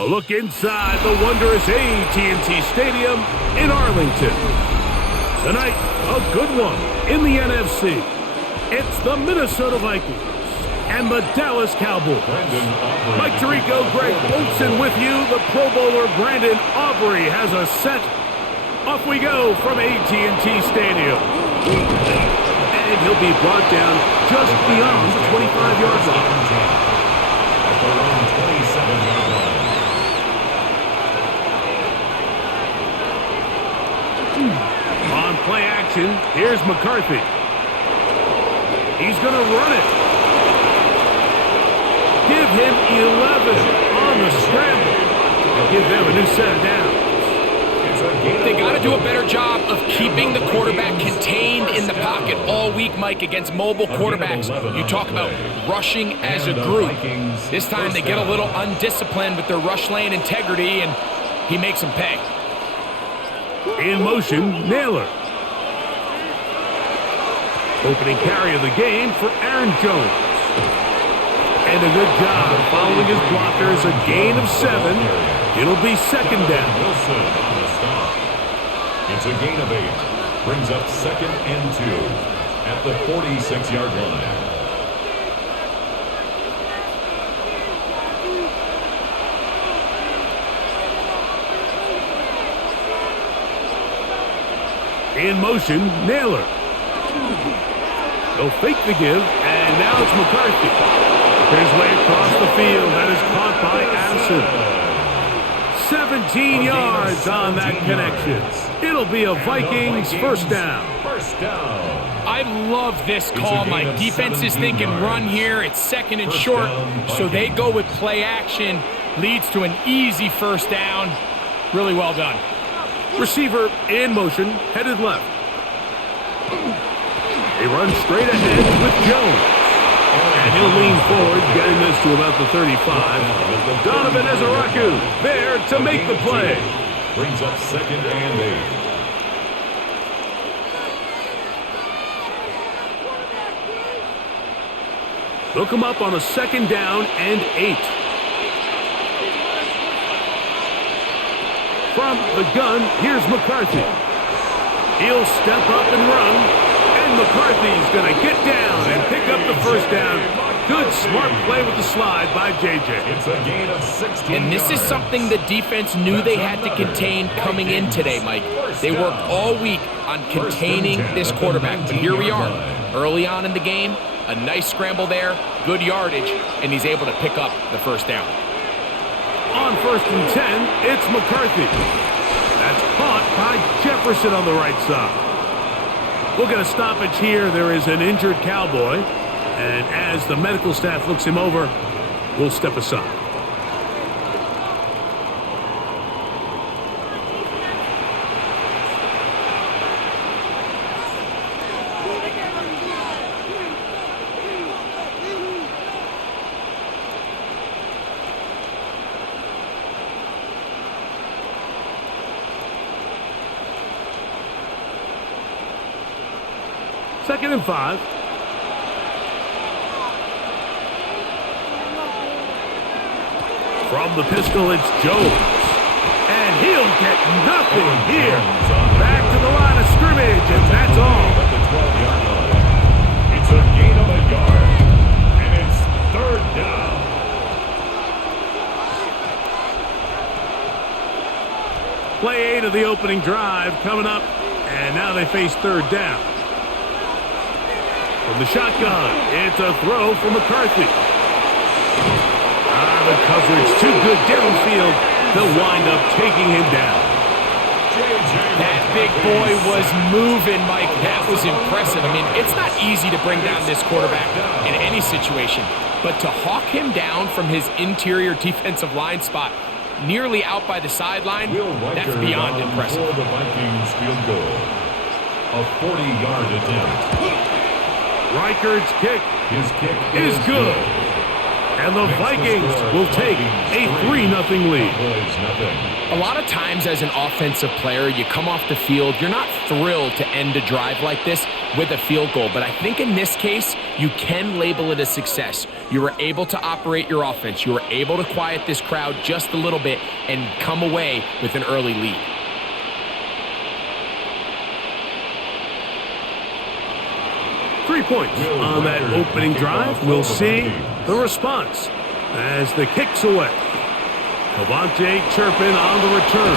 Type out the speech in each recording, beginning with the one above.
A look inside the wondrous AT&T Stadium in Arlington. Tonight, a good one in the NFC. It's the Minnesota Vikings and the Dallas Cowboys. Mike Tirico, Greg Olsen with you. The Pro Bowler Brandon Aubrey has a set. Off we go from AT&T Stadium. And he'll be brought down just beyond the 25-yard line. At the 27-yard line. On play action, here's McCarthy. He's going to run it. Give him 11 on the scramble. And give them a new set of downs. They got to do a better job of keeping the quarterback contained in the pocket all week, Mike, against mobile quarterbacks. You talk about rushing as a group. This time they get a little undisciplined with their rush lane integrity, and he makes them pay. In motion, Naylor. Opening carry of the game for Aaron Jones. And a good job following his blockers, a gain of 7. It'll be second down. Wilson on the stop. It's a gain of 8. Brings up 2nd and 2 at the 46-yard line. In motion, Naylor. They'll fake the give, and now it's McCarthy. His way across the field. That is caught by Addison. 17 yards on that connection. It'll be a Vikings first down. I love this call. My defense is thinking run here. It's 2nd and short, so they go with play action. Leads to an easy first down. Really well done. Receiver in motion, headed left. They run straight ahead with Jones. And he'll lean forward, getting this to about the 35. Donovan Ezaraku there to make the play. Brings up 2nd and 8. They'll come up on a 2nd down and 8. From the gun, here's McCarthy. He'll step up and run, and McCarthy's going to get down and pick up the first down. Good, smart play with the slide by J.J. It's a gain of 16 And this is something the defense knew they had to contain coming in today, Mike. They worked all week on containing this quarterback, but here we are, early on in the game. A nice scramble there, good yardage, and he's able to pick up the first down. On 1st and 10, it's McCarthy. That's caught by Jefferson on the right side. We'll get a stoppage here. There is an injured Cowboy. And as the medical staff looks him over, we'll step aside. Second and 5. From the pistol, it's Jones. And he'll get nothing here. Back to the line of scrimmage, and that's all. At the 12-yard line. It's a gain of a yard. And it's 3rd down. Play 8 of the opening drive coming up. And now they face 3rd down. From the shotgun, it's a throw for McCarthy. The coverage too good downfield. They'll wind up taking him down. That big boy was moving, Mike. That was impressive. I mean, it's not easy to bring down this quarterback in any situation, but to hawk him down from his interior defensive line spot, nearly out by the sideline, that's beyond impressive. For the Vikings field goal. A 40-yard attempt. Reichard's kick His kick is good. And the Vikings will take a 3-0 lead. A lot of times as an offensive player, you come off the field, you're not thrilled to end a drive like this with a field goal. But I think in this case, you can label it a success. You were able to operate your offense. You were able to quiet this crowd just a little bit and come away with an early lead. Three points on that opening drive. We'll see the response as the kick's away. Cavante chirping on the return.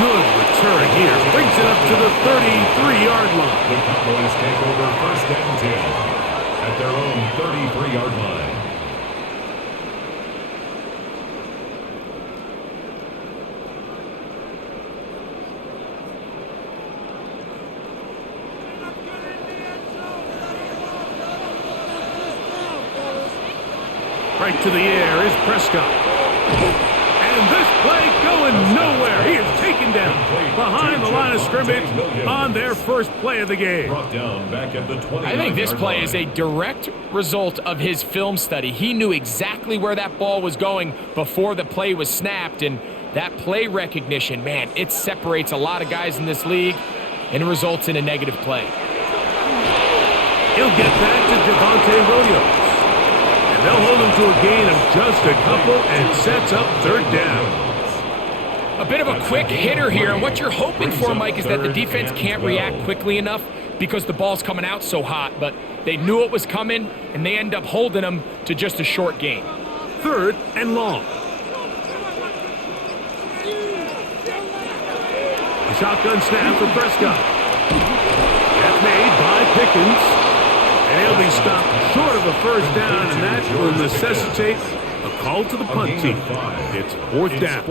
Good return here. Brings it up to the 33-yard line. The Cowboys take over 1st and 10 at their own 33-yard line. Right to the air is Prescott. And this play going nowhere. He is taken down behind the line of scrimmage on their first play of the game. I think this play is a direct result of his film study. He knew exactly where that ball was going before the play was snapped, and that play recognition, man, it separates a lot of guys in this league and results in a negative play. He'll get that to Javonte Williams. And they'll hold him to a gain of just a couple and sets up 3rd down. A bit of a quick hitter here, and what you're hoping for, Mike, is that the defense can't react quickly enough because the ball's coming out so hot, but they knew it was coming, and they end up holding them to just a short gain. 3rd and long. A shotgun snap for Prescott. That's made by Pickens. And he'll be stopped short of a 1st down, and that will necessitate a call to the punt team. It's 4th down.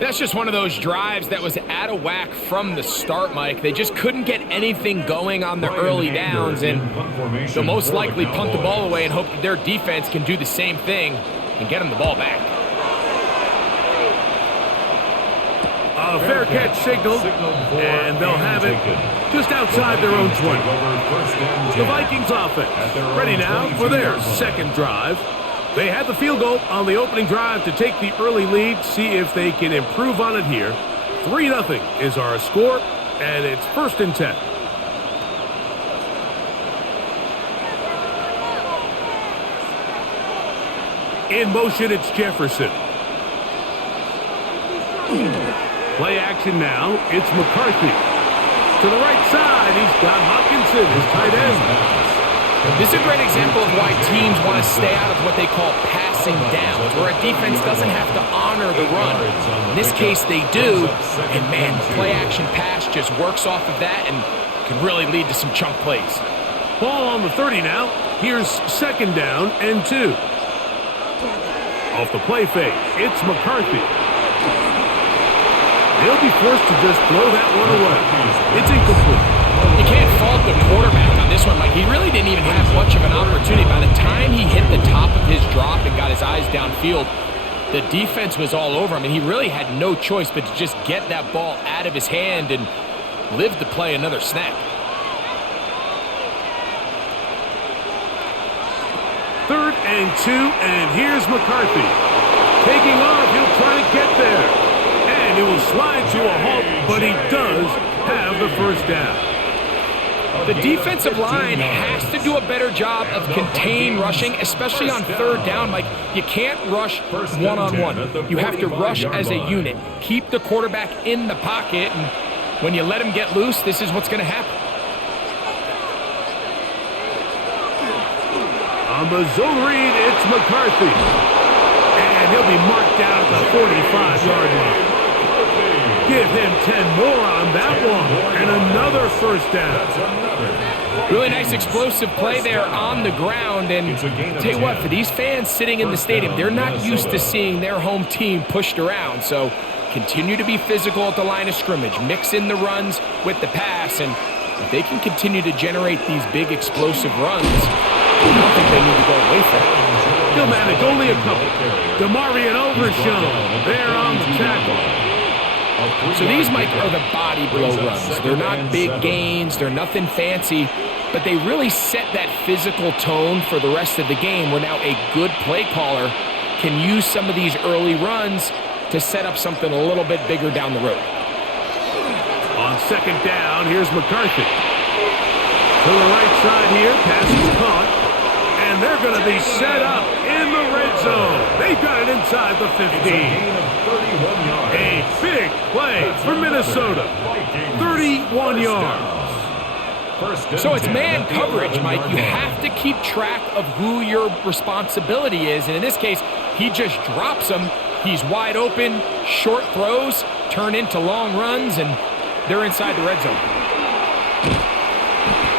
That's just one of those drives that was out of whack from the start, Mike. They just couldn't get anything going on the early downs, and they'll most likely punt the ball away and hope that their defense can do the same thing and get them the ball back. A fair catch signaled, and they'll have it just outside their own 20. The Vikings offense ready now for their 2nd drive. They had the field goal on the opening drive to take the early lead, see if they can improve on it here. 3-0 is our score, and it's 1st and 10. In motion, it's Jefferson. Play action now. It's McCarthy. To the right side, he's got Hopkinson, his tight end. This is a great example of why teams want to stay out of what they call passing downs, where a defense doesn't have to honor the run. In this case, they do, and man, the play action pass just works off of that and can really lead to some chunk plays. Ball on the 30 now. Here's 2nd down and 2. Off the play fake, it's McCarthy. He'll be forced to just throw that one away. It's incomplete. You can't fault the quarterback on this one, Mike. He really didn't even have much of an opportunity. By the time he hit the top of his drop and got his eyes downfield, the defense was all over him, and he really had no choice but to just get that ball out of his hand and live to play another snap. 3rd and 2, and here's McCarthy. Taking off, he'll try to get there. And it will slide to a halt, but he does have the 1st down. The defensive line has to do a better job of contain rushing, especially on 3rd down. Like, you can't rush one-on-one. You have to rush as a unit. Keep the quarterback in the pocket, and when you let him get loose, this is what's going to happen. On the zone read, it's McCarthy. And he'll be marked down at the 45-yard line. Give him 10 more on that one. And another 1st down. Really nice explosive play there on the ground. And tell you what, for these fans sitting in the stadium, they're not used to seeing their home team pushed around. So continue to be physical at the line of scrimmage. Mix in the runs with the pass. And if they can continue to generate these big explosive runs, I don't think they need to go away from it. He'll manage only a couple. DeMarvion Overshown there on the tackle. So these, Mike, are the body blow runs. They're not big gains. They're nothing fancy. But they really set that physical tone for the rest of the game where now a good play caller can use some of these early runs to set up something a little bit bigger down the road. On second down, here's McCarthy. To the right side here, pass is caught. And they're going to be set up in the red zone. They've got it inside the 15. A big play for Minnesota. 31 yards. So it's man coverage, Mike. You have to keep track of who your responsibility is. And in this case, he just drops him. He's wide open. Short throws turn into long runs, and they're inside the red zone.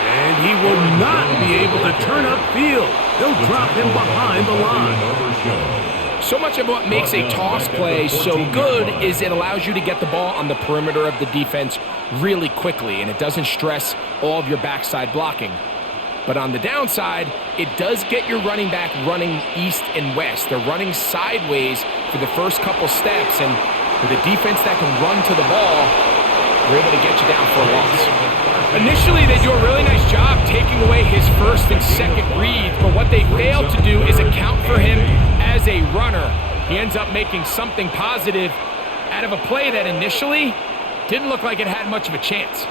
And he will not be able to turn upfield. They'll drop him behind the line. So much of what makes a toss play so good is it allows you to get the ball on the perimeter of the defense really quickly, and it doesn't stress all of your backside blocking. But on the downside, it does get your running back running east and west. They're running sideways for the first couple steps, and with a defense that can run to the ball, they're able to get you down for a loss. Initially, they do a really nice job taking away his first and second reads, but what they fail to do is account for him as a runner. He ends up making something positive out of a play that initially didn't look like it had much of a chance.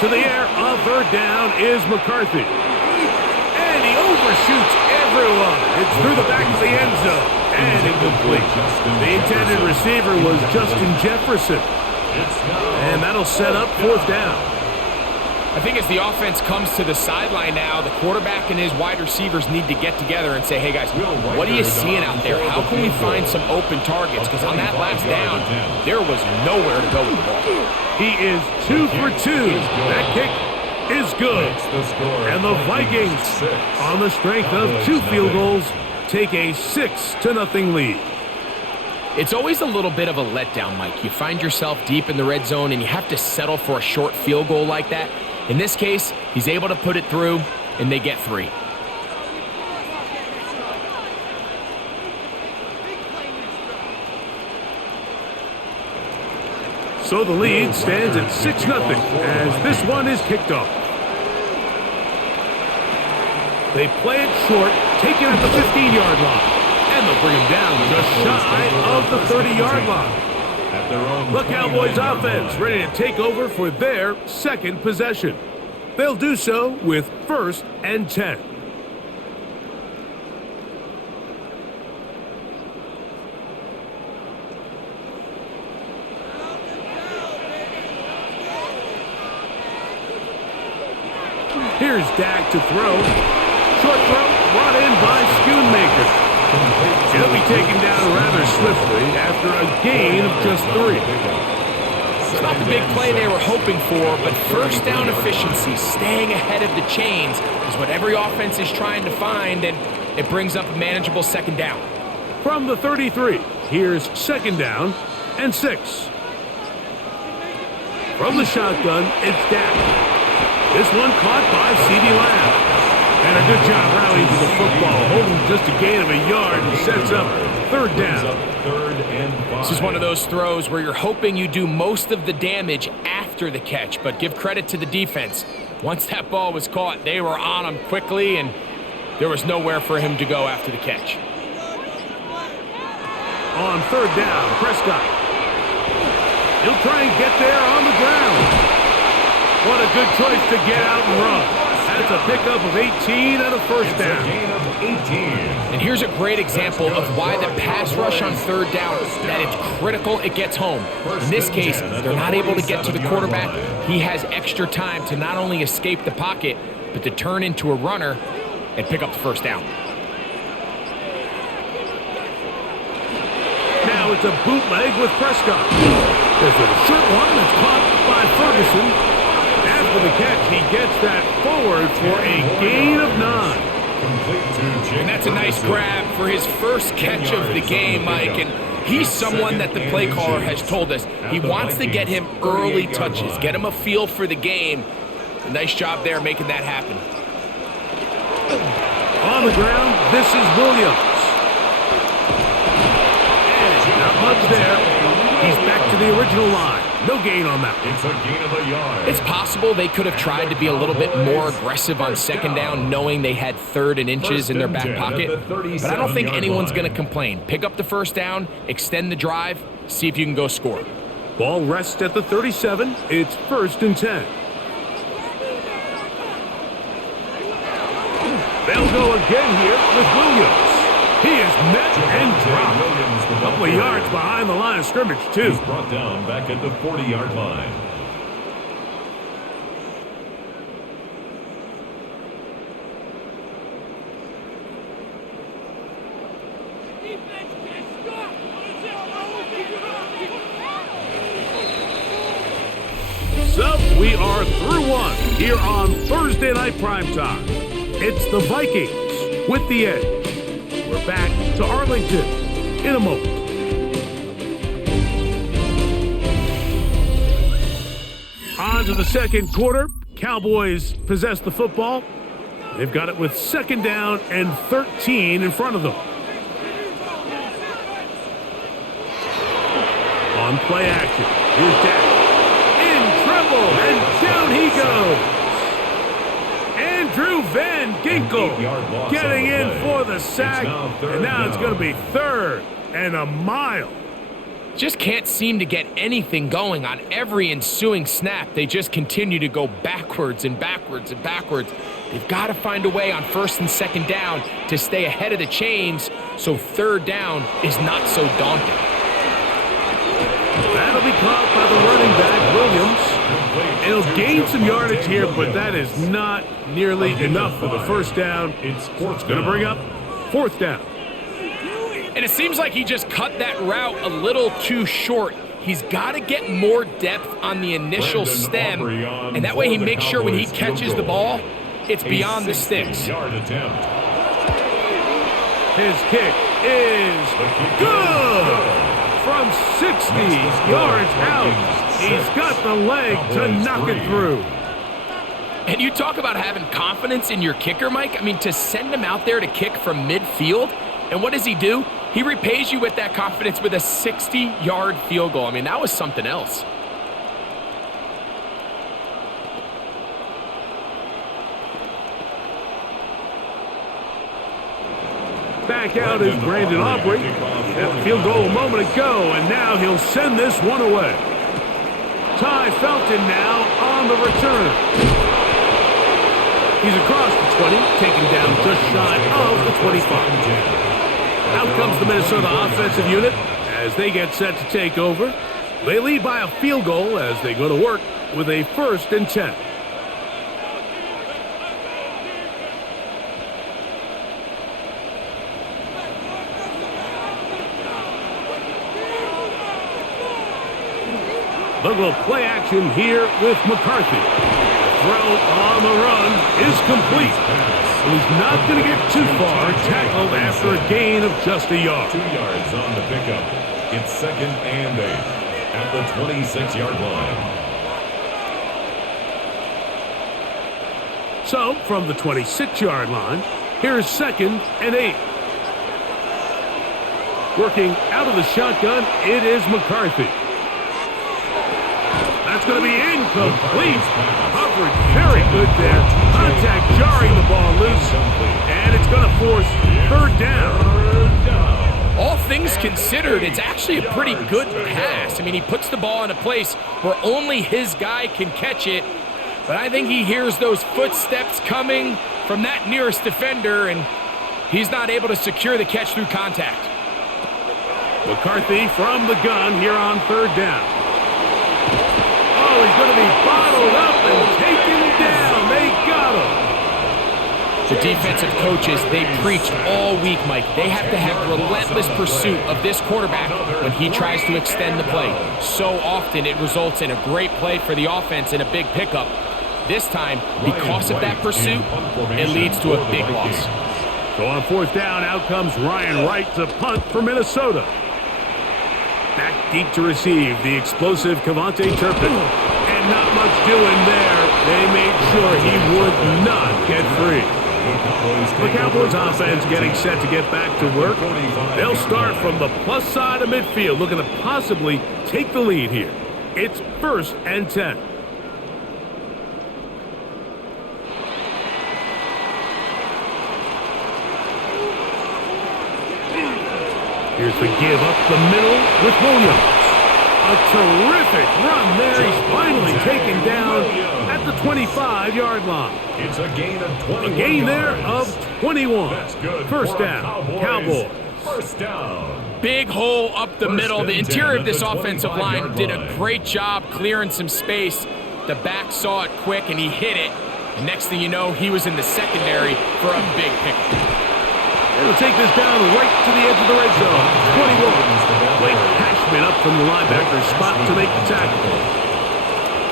To the air, on third down is McCarthy. And he overshoots everyone. It's through the back of the end zone. And incomplete. The intended receiver was Justin Jefferson. And that'll set up fourth down. I think as the offense comes to the sideline now, the quarterback and his wide receivers need to get together and say, hey guys, what are you seeing out there? How can we find some open targets? Because on that last down, there was nowhere to go with the ball. He is 2 for 2. That kick is good. And the Vikings, on the strength of 2 field goals, take a 6-0 lead. It's always a little bit of a letdown, Mike. You find yourself deep in the red zone and you have to settle for a short field goal like that. In this case, he's able to put it through, and they get 3. So the lead stands at 6-0 as this one is kicked off. They play it short, taken at the 15-yard line. And they'll bring him down just shy of the 30-yard line. The Cowboys offense ready to take over for their second possession. They'll do so with 1st and 10. Here's Dak to throw. Short throw brought in by Schoonmaker. He'll be taken down rather swiftly after a gain of just 3. It's not the big play they were hoping for, but first down efficiency, staying ahead of the chains, is what every offense is trying to find, and it brings up a manageable second down. From the 33, here's 2nd down and 6. From the shotgun, it's Dak. This one caught by CeeDee Lamb. And a good job rallying to the football, holding just a gain of a yard and sets up 3rd down. This is one of those throws where you're hoping you do most of the damage after the catch, but give credit to the defense. Once that ball was caught, they were on him quickly, and there was nowhere for him to go after the catch. On 3rd down, Prescott. He'll try and get there on the ground. What a good choice to get out and run. That's a pickup of 18 and a first down. And here's a great example of why the pass rush on 3rd down, that it's critical it gets home. In this case, they're not able to get to the quarterback. He has extra time to not only escape the pocket, but to turn into a runner and pick up the first down. Now it's a bootleg with Prescott. There's a short one that's caught by Ferguson. After the catch, he gets that forward for a gain of 9. And that's a nice grab for his first catch of the game, Mike. And he's someone that the play caller has told us he wants to get him early touches, get him a feel for the game. A nice job there making that happen. On the ground, this is Williams. And not much there. He's back to the original line. No gain on that. It's a gain of a yard. It's possible they could have tried to be a little bit more aggressive on second down, knowing they had 3rd and inches in their back pocket. But I don't think anyone's going to complain. Pick up the first down, extend the drive, see if you can go score. Ball rests at the 37. It's 1st and 10. They'll go again here with Williams. He is met and dropped. A couple of yards behind the line of scrimmage, too. He's brought down back at the 40-yard line. So we are through one here on Thursday Night Primetime. It's the Vikings with the edge. We're back to Arlington in a moment. On to the second quarter. Cowboys possess the football. They've got it with 2nd down and 13 in front of them. On play action, here's Dak. In trouble, and down he goes. Andrew Van Ginkel getting in for the sack, and now it's going to be 3rd and a mile. Just can't seem to get anything going on every ensuing snap. They just continue to go backwards and backwards and backwards. They've got to find a way on 1st and 2nd down to stay ahead of the chains so 3rd down is not so daunting. That'll be caught by the running back, Williams. It'll gain some yardage here, but that is not nearly enough for the 1st down. It's going to bring up 4th down. And it seems like he just cut that route a little too short. He's got to get more depth on the initial stem, and that way he makes sure when he catches the ball, it's beyond the sticks. His kick is good! From 60 yards out, he's got the leg to knock it through. And you talk about having confidence in your kicker, Mike. I mean, to send him out there to kick from midfield, and what does he do? He repays you with that confidence with a 60-yard field goal. I mean, that was something else. Back out is Brandon Aubrey. Had the field goal a moment ago, and now he'll send this one away. Ty Felton now on the return. He's across the 20, taken down just shy of the 25. Out comes the Minnesota offensive unit as they get set to take over. They lead by a field goal as they go to work with a 1st and 10. They'll go play action here with McCarthy. Throw on the run is complete. He's not going to get too far, tackled after a gain of just a yard. 2 yards on the pickup. It's 2nd and 8 at the 26-yard line. So, from the 26-yard line, here's 2nd and 8. Working out of the shotgun, it is McCarthy. That's going to be incomplete. Coverage very good there. Contact jarring the ball loose. And it's going to force 3rd down. All things considered, it's actually a pretty good pass. I mean, he puts the ball in a place where only his guy can catch it. But I think he hears those footsteps coming from that nearest defender, and he's not able to secure the catch through contact. McCarthy from the gun here on 3rd down. Oh, he's going to be bottled up and taken down. They got him. The defensive coaches, they preached all week, Mike. They have to have relentless pursuit of this quarterback when he tries to extend the play. So often it results in a great play for the offense and a big pickup. This time, because of that pursuit, it leads to a big loss. So on 4th down, out comes Ryan Wright to punt for Minnesota. Back deep to receive the explosive Cavante Turpin. And not much doing there. They made sure he would not get free. The Cowboys offense getting set to get back to work. They'll start from the plus side of midfield, looking to possibly take the lead here. It's 1st and 10. Here's the give up the middle with Williams. A terrific run there. He's finally taken down at the 25-yard line. It's a gain of 21. A gain there of 21. That's good. First down, Cowboys. First down. Big hole up the middle. The interior of this offensive line did a great job clearing some space. The back saw it quick, and he hit it. And next thing you know, he was in the secondary for a big pickup. They'll take this down right to the edge of the red zone. 21. Blake Cashman up from the linebacker spot to make the tackle.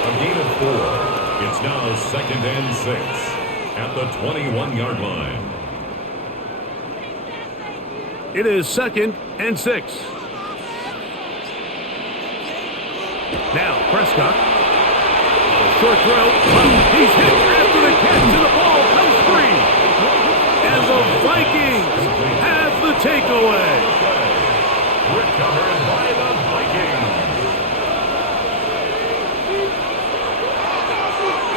A gain of 4. It's now 2nd and 6 at the 21-yard line. It is 2nd and 6. Now Prescott. Short throw. He's hit after the catch, and the ball comes free. And the Vikings have the takeaway. Recovered by the Vikings.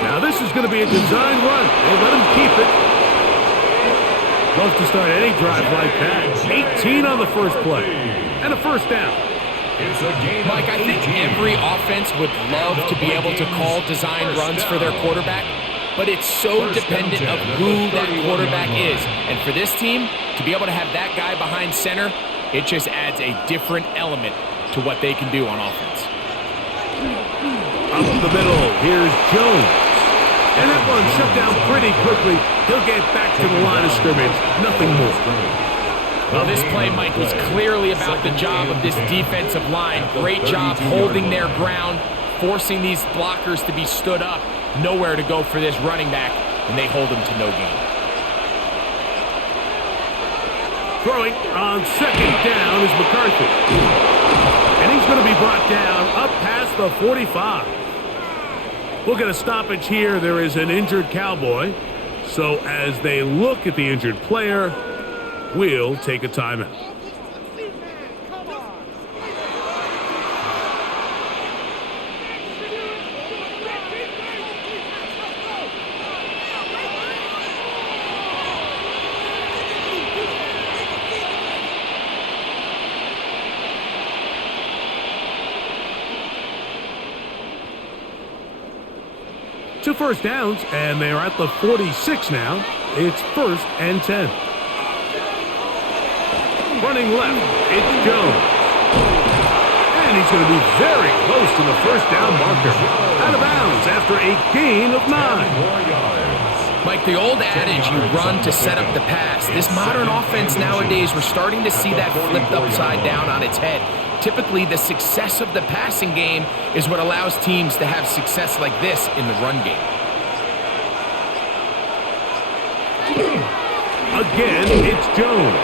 Now this is going to be a design run. They let him keep it. Love to start any drive like that. 18 on the first play. And a first down. It's a game. Mike, I think every offense would love to be able to call design runs for their quarterback, but it's so dependent of who that quarterback is. And for this team, to be able to have that guy behind center, it just adds a different element to what they can do on offense. Up the middle, here's Jones. And that one shut down pretty quickly. He'll get back to the line of scrimmage. Nothing more. Well, this play, Mike, was clearly about the job of this defensive line. Great job holding their ground, forcing these blockers to be stood up. Nowhere to go for this running back, and they hold him to no gain. Throwing on 2nd down is McCarthy. And he's going to be brought down up past the 45. We'll get a stoppage here. There is an injured Cowboy. So as they look at the injured player, we'll take a timeout. Two first downs, and they are at the 46 now. It's 1st and 10. Running left, it's Jones. And he's going to be very close to the first down marker. Out of bounds after a gain of 9. Mike, the old adage, you run to set up the pass. This modern offense nowadays, we're starting to see that flipped upside down on its head. Typically, the success of the passing game is what allows teams to have success like this in the run game. Again, it's Jones.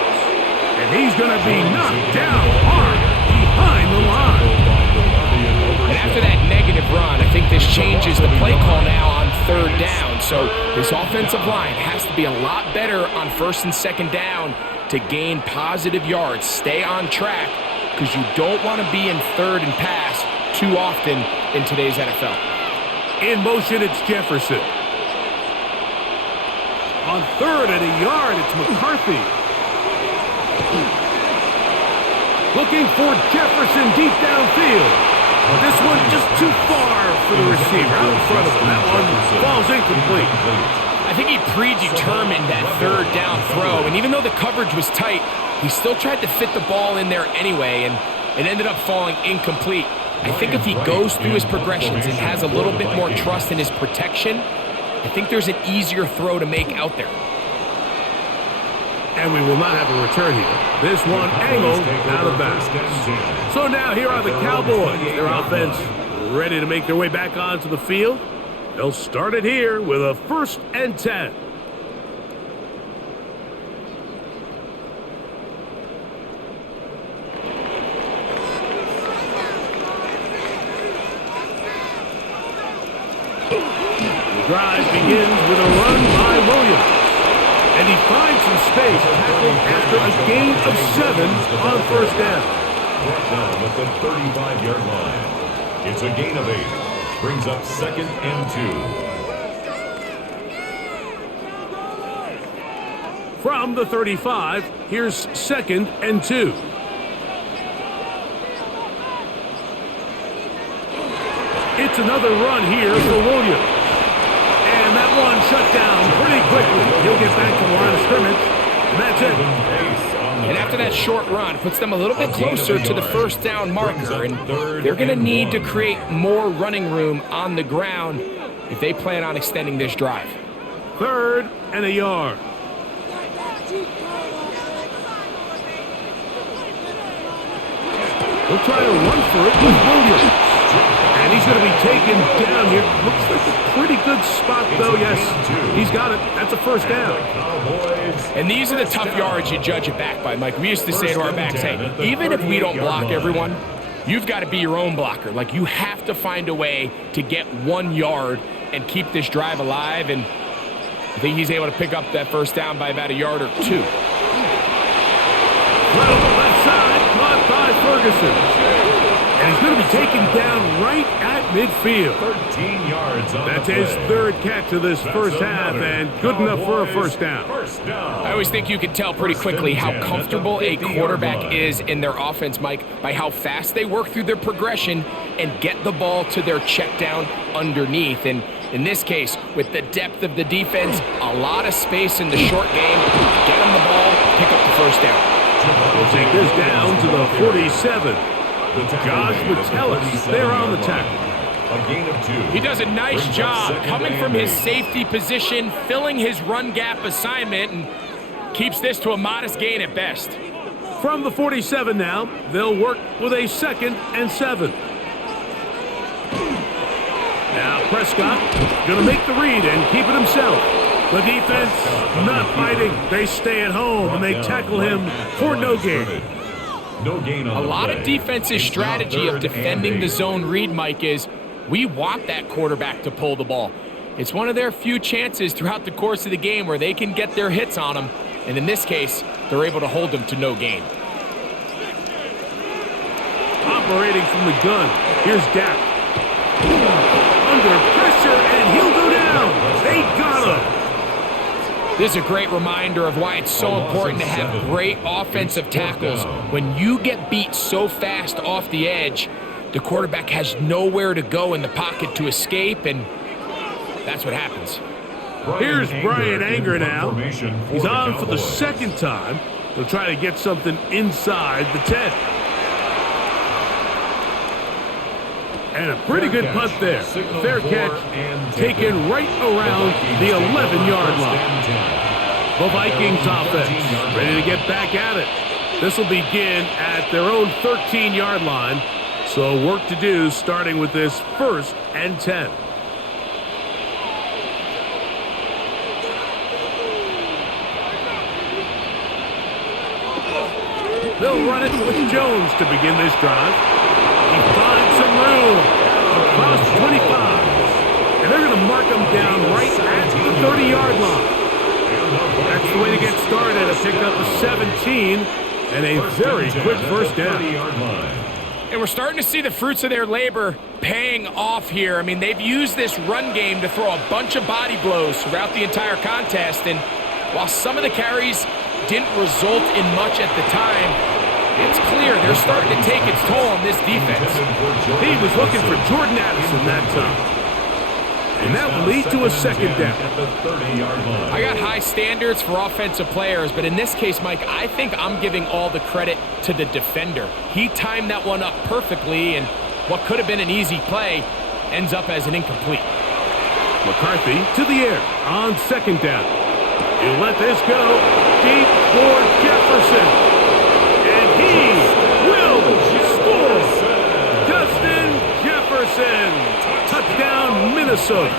And he's going to be knocked down hard behind the line. And after that negative run, I think this changes the play call now on 3rd down. So this offensive line has to be a lot better on 1st and 2nd down to gain positive yards. Stay on track, because you don't want to be in 3rd and pass too often in today's NFL. In motion, it's Jefferson. On 3rd and a yard, it's McCarthy. Looking for Jefferson deep downfield. This one just too far for the receiver. Out in front of him. That one falls incomplete. I think he predetermined that 3rd down throw, and even though the coverage was tight, he still tried to fit the ball in there anyway, and it ended up falling incomplete. I think if he goes through his progressions and has a little bit more trust in his protection, I think there's an easier throw to make out there. And we will not have a return here. This one angled out of bounds. So now here are the Cowboys. Their offense ready to make their way back onto the field. They'll start it here with a 1st and 10. The drive begins with a run by Williams. And he finds some space, tackled after a gain of 7 on first down. Brought down at the 35-yard line. It's a gain of 8. Brings up 2nd and 2. From the 35, here's 2nd and 2. It's another run here for Williams. And that one shut down pretty quickly. He'll get back to the line of scrimmage. And that's it. And after that short run, puts them a little bit closer to the first down marker. And they're going to need to create more running room on the ground if they plan on extending this drive. 3rd and a yard. He'll try to run for it with Williams. And he's going to be taken down here. Looks like a pretty good spot, though. Yes, he's got it. That's a first down. And these are the tough yards you judge it back by, Mike. We used to say to our backs, hey, even if we don't block everyone, you've got to be your own blocker. Like, you have to find a way to get 1 yard and keep this drive alive. And I think he's able to pick up that first down by about a yard or 2. Left side, caught by Ferguson. And he's going to be taken down right at midfield. 13 yards on That's the his play. 3rd catch of this first half, and good enough for a first down. I always think you can tell pretty quickly how comfortable a quarterback is in their offense, Mike, by how fast they work through their progression and get the ball to their check down underneath. And in this case, with the depth of the defense, a lot of space in the short game, get them the ball, pick up the first down. We'll take this down to the 47. Josh Metellus there on the tackle. A gain of 2. He does a nice job coming from his safety position, filling his run gap assignment, and keeps this to a modest gain at best. From the 47 now, they'll work with a 2nd and 7. Now Prescott going to make the read and keep it himself. The defense not fighting. They stay at home and they tackle him for no gain. No gain on a lot of defense's strategy of defending the zone read, Mike, is we want that quarterback to pull the ball. It's one of their few chances throughout the course of the game where they can get their hits on him, and in this case, they're able to hold him to no gain. Operating from the gun, here's Dak. Under pressure, and he'll go down. They got him. This is a great reminder of why it's so important to have great offensive tackles. When you get beat so fast off the edge, the quarterback has nowhere to go in the pocket to escape, and that's what happens. Here's Brian Anger now. He's on for the 2nd time. They'll try to get something inside the 10. And a pretty good punt there. Fair catch, taken right around the 11-yard line. The Vikings offense ready to get back at it. This will begin at their own 13-yard line. So work to do starting with this 1st and 10. They'll run it with Jones to begin this drive. He finds some room across 25. And they're going to mark him down right at the 30-yard line. That's the way to get started. A pick up of 17 and a very quick first down. And we're starting to see the fruits of their labor paying off here. I mean, they've used this run game to throw a bunch of body blows throughout the entire contest. And while some of the carries didn't result in much at the time, it's clear they're starting to take its toll on this defense. He was looking for Jordan Addison that time. And that will lead to a 2nd down. I got high standards for offensive players, but in this case, Mike, I think I'm giving all the credit to the defender. He timed that one up perfectly, and what could have been an easy play ends up as an incomplete. McCarthy to the air on 2nd down. He'll let this go deep for Jefferson. And he will score. Justin Jefferson. Touchdown, Minnesota.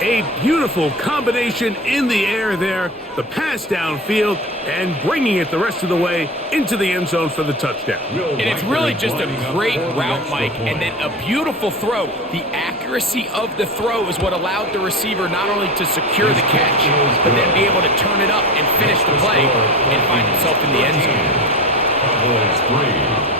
A beautiful combination in the air there. The pass downfield and bringing it the rest of the way into the end zone for the touchdown. And it's really just a great route, Mike, and then a beautiful throw. The accuracy accuracy of the throw is what allowed the receiver not only to secure the catch, but then be able to turn it up and finish the play and find himself in the end zone. Cowboys 3.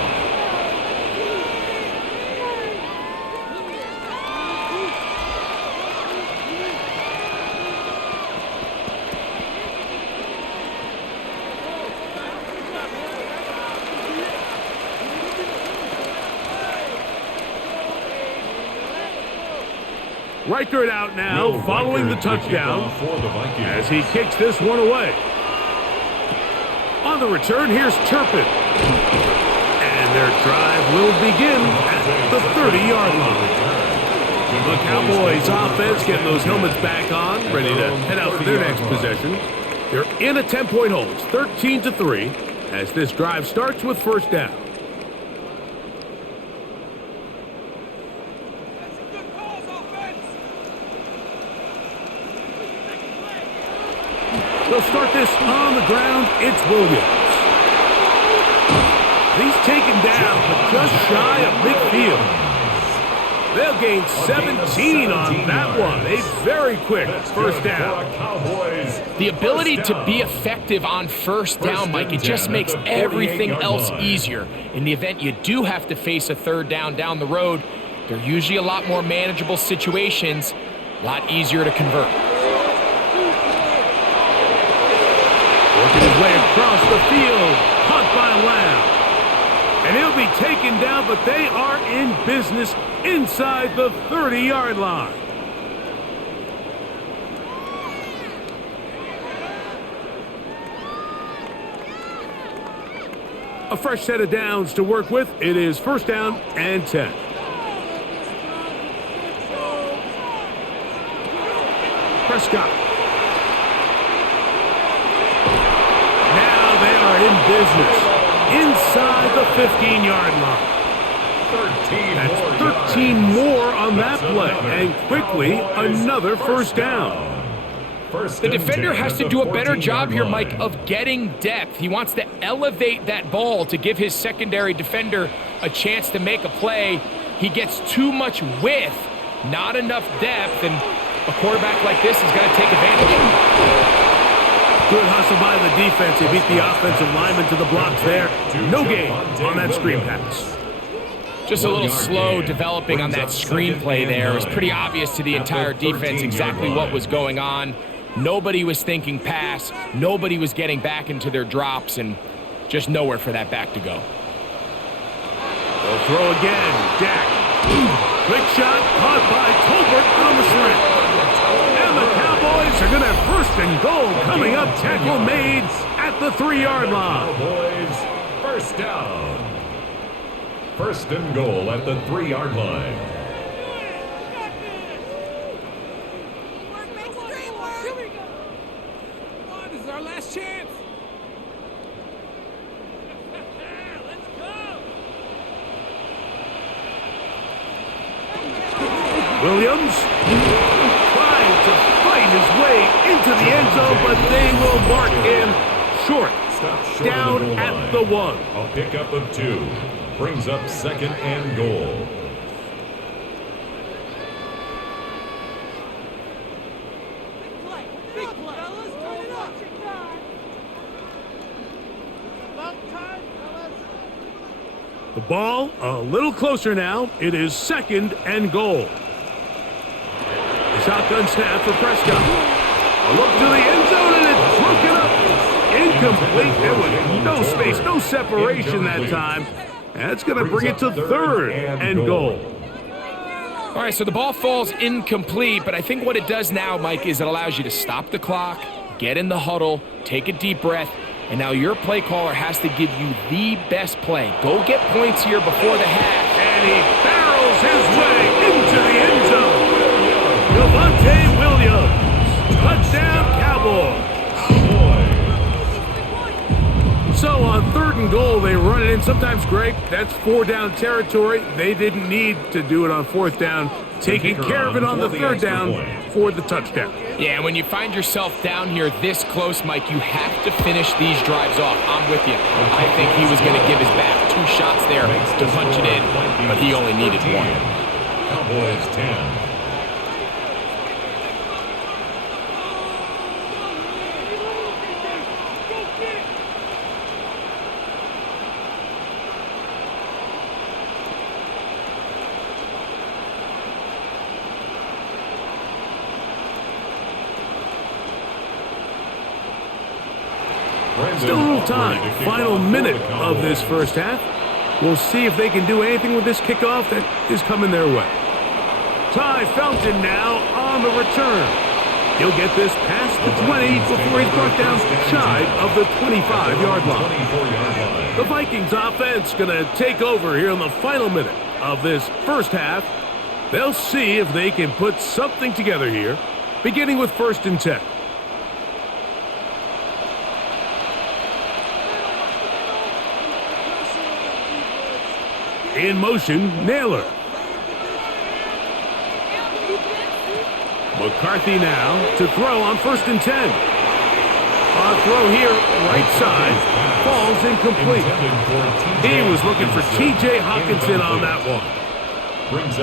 Riker it out now, following the touchdown as he kicks this one away. On the return, here's Turpin. And their drive will begin at the 30-yard line. The Cowboys offense getting those helmets back on, ready to head out for their next possession. They're in a 10-point hole. It's 13-3 as this drive starts with first down. They'll start this on the ground. It's Williams. He's taken down, but just shy of midfield. They'll gain 17 on that one. A very quick first down. The ability to be effective on first down, Mike, it just makes everything else easier. In the event you do have to face a third down the road, they're usually a lot more manageable situations, a lot easier to convert. Working his way across the field, caught by Lamb. And he'll be taken down, but they are in business inside the 30-yard line. A fresh set of downs to work with. It is first down and 10. Prescott. Now they are in business inside the 15-yard line. That's 13 more on that play, and quickly another first down. The defender has to do a better job here, Mike, of getting depth. He wants to elevate that ball to give his secondary defender a chance to make a play. He gets too much width, not enough depth, and a quarterback like this is going to take advantage. Good hustle by the defense. He beat the offensive lineman to the blocks there. No gain on that screen pass. Just a little slow developing on that screenplay there. It was pretty obvious to the entire defense exactly what was going on. Nobody was thinking pass. Nobody was getting back into their drops, and just nowhere for that back to go. They'll throw again. Dak. Quick shot caught by Tolbert on the slant. And the Cowboys are going to have first and goal coming up. Tackle made at the 3-yard line. Cowboys first down. First and goal at the 3-yard line. This is our last chance. Williams trying to fight his way into the end zone, but they will mark him short. Down at the 1. A pickup of 2. Brings up second and goal. The ball a little closer now. It is second and goal. The shotgun snap for Prescott. A look to the end zone, and it's broken up. Incomplete. There was no space, no separation that time. That's going to bring it to third and goal. All right, so the ball falls incomplete, but I think what it does now, Mike, is it allows you to stop the clock, get in the huddle, take a deep breath, and now your play caller has to give you the best play. Go get points here before the half. And he barrels his way into the end zone. Javonte Williams. Touchdown, Cowboys. So on third and goal, they run it in. Sometimes, Greg, that's 4-down territory. They didn't need to do it on fourth down. Taking care of it on the third down for the touchdown. Yeah, when you find yourself down here this close, Mike, you have to finish these drives off. I'm with you. I think he was going to give his back 2 shots there to punch it in, but he only needed 1. Cowboys 10. Still a little time. Final minute of this first half. We'll see if they can do anything with this kickoff that is coming their way. Ty Felton now on the return. He'll get this past the 20 before he's brought down shy of the 25-yard line. The Vikings offense going to take over here in the final minute of this first half. They'll see if they can put something together here, beginning with 1st and 10. In motion, Naylor. McCarthy now to throw on 1st and 10. A throw here, right side, falls incomplete. He was looking for T.J. Hawkinson on that one.